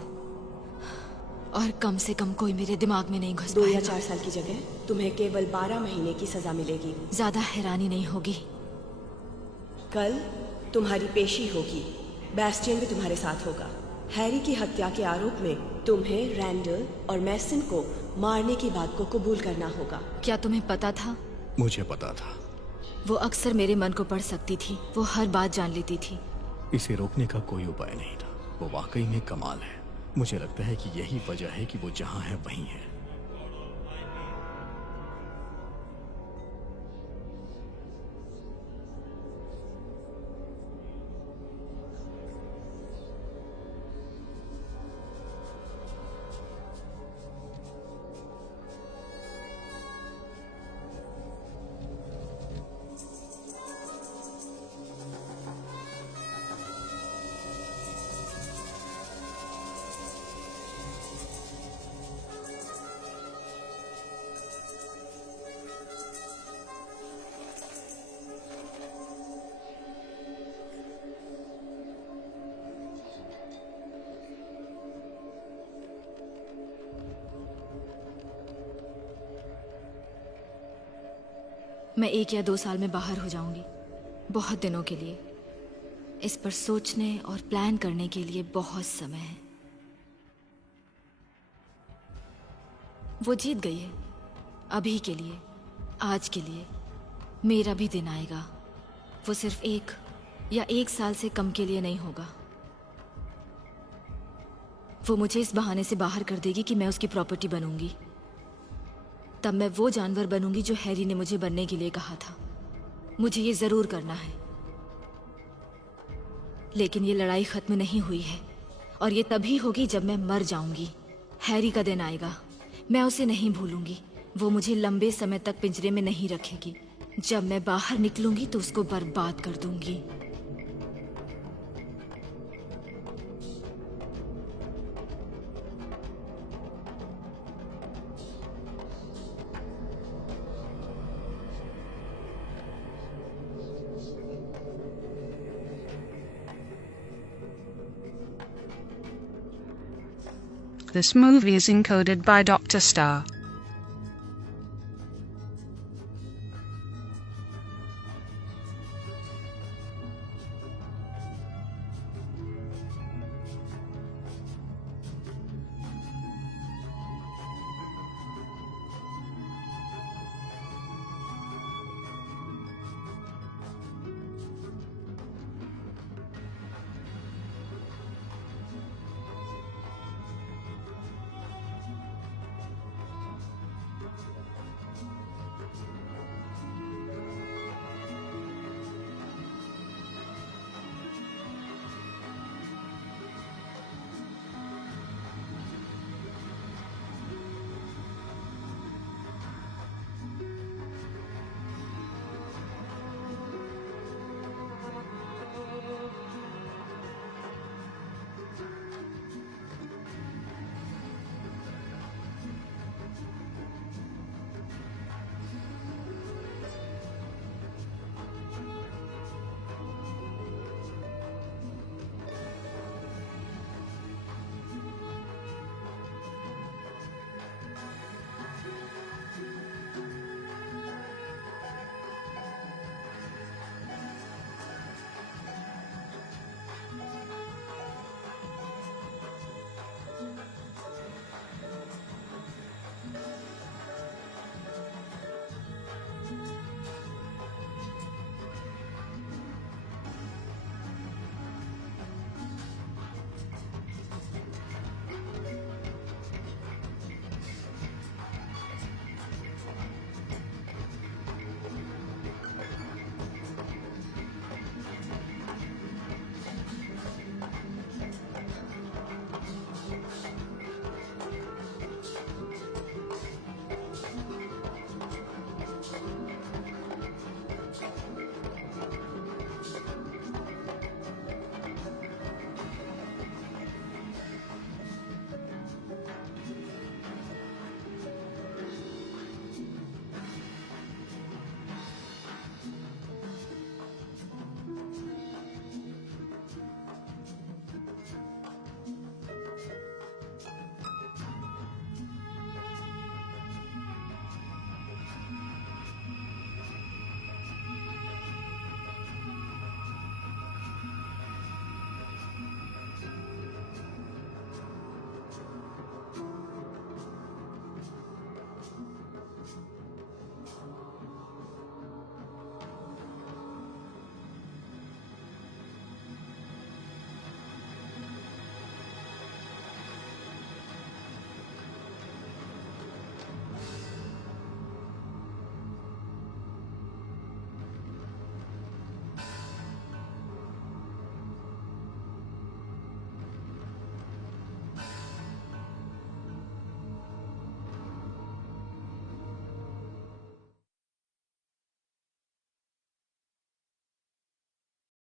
और कम से कम कोई मेरे दिमाग में नहीं घुस 2 या 4 साल की जगह तुम्हें केवल 12 महीने की सजा मिलेगी। ज्यादा हैरानी नहीं होगी। कल तुम्हारी पेशी होगी। बैस्टियन भी तुम्हारे साथ होगा। हैरी की हत्या के आरोप में तुम्हें रैंडल और मैसन को मारने की बात को कबूल करना होगा। क्या तुम्हें पता था? मुझे पता था। वो अक्सर मेरे मन को पढ़ सकती थी। वो हर बात जान लेती थी। इसे रोकने का कोई उपाय नहीं था। वो वाकई में कमाल है। मुझे लगता है कि यही वजह है कि वो जहां है वहीं है। मैं 1 या 2 साल में बाहर हो जाऊंगी, बहुत दिनों के लिए। इस पर सोचने और प्लान करने के लिए बहुत समय है। वो जीत गई है, अभी के लिए, आज के लिए। मेरा भी दिन आएगा, वो सिर्फ 1 या 1 साल से कम के लिए नहीं होगा। वो मुझे इस बहाने से बाहर कर देगी कि मैं उसकी प्रॉपर्टी बनूंगी। तब मैं वो जानवर बनूंगी जो हैरी ने मुझे बनने के लिए कहा था। मुझे ये जरूर करना है। लेकिन ये लड़ाई खत्म नहीं हुई है, और ये तभी होगी जब मैं मर जाऊंगी। हैरी का दिन आएगा, मैं उसे नहीं भूलूंगी। वो मुझे लंबे समय तक पिंजरे में नहीं रखेगी। जब मैं बाहर निकलूंगी तो उसको बर्बाद कर दूंगी। This movie is encoded by Dr. Star.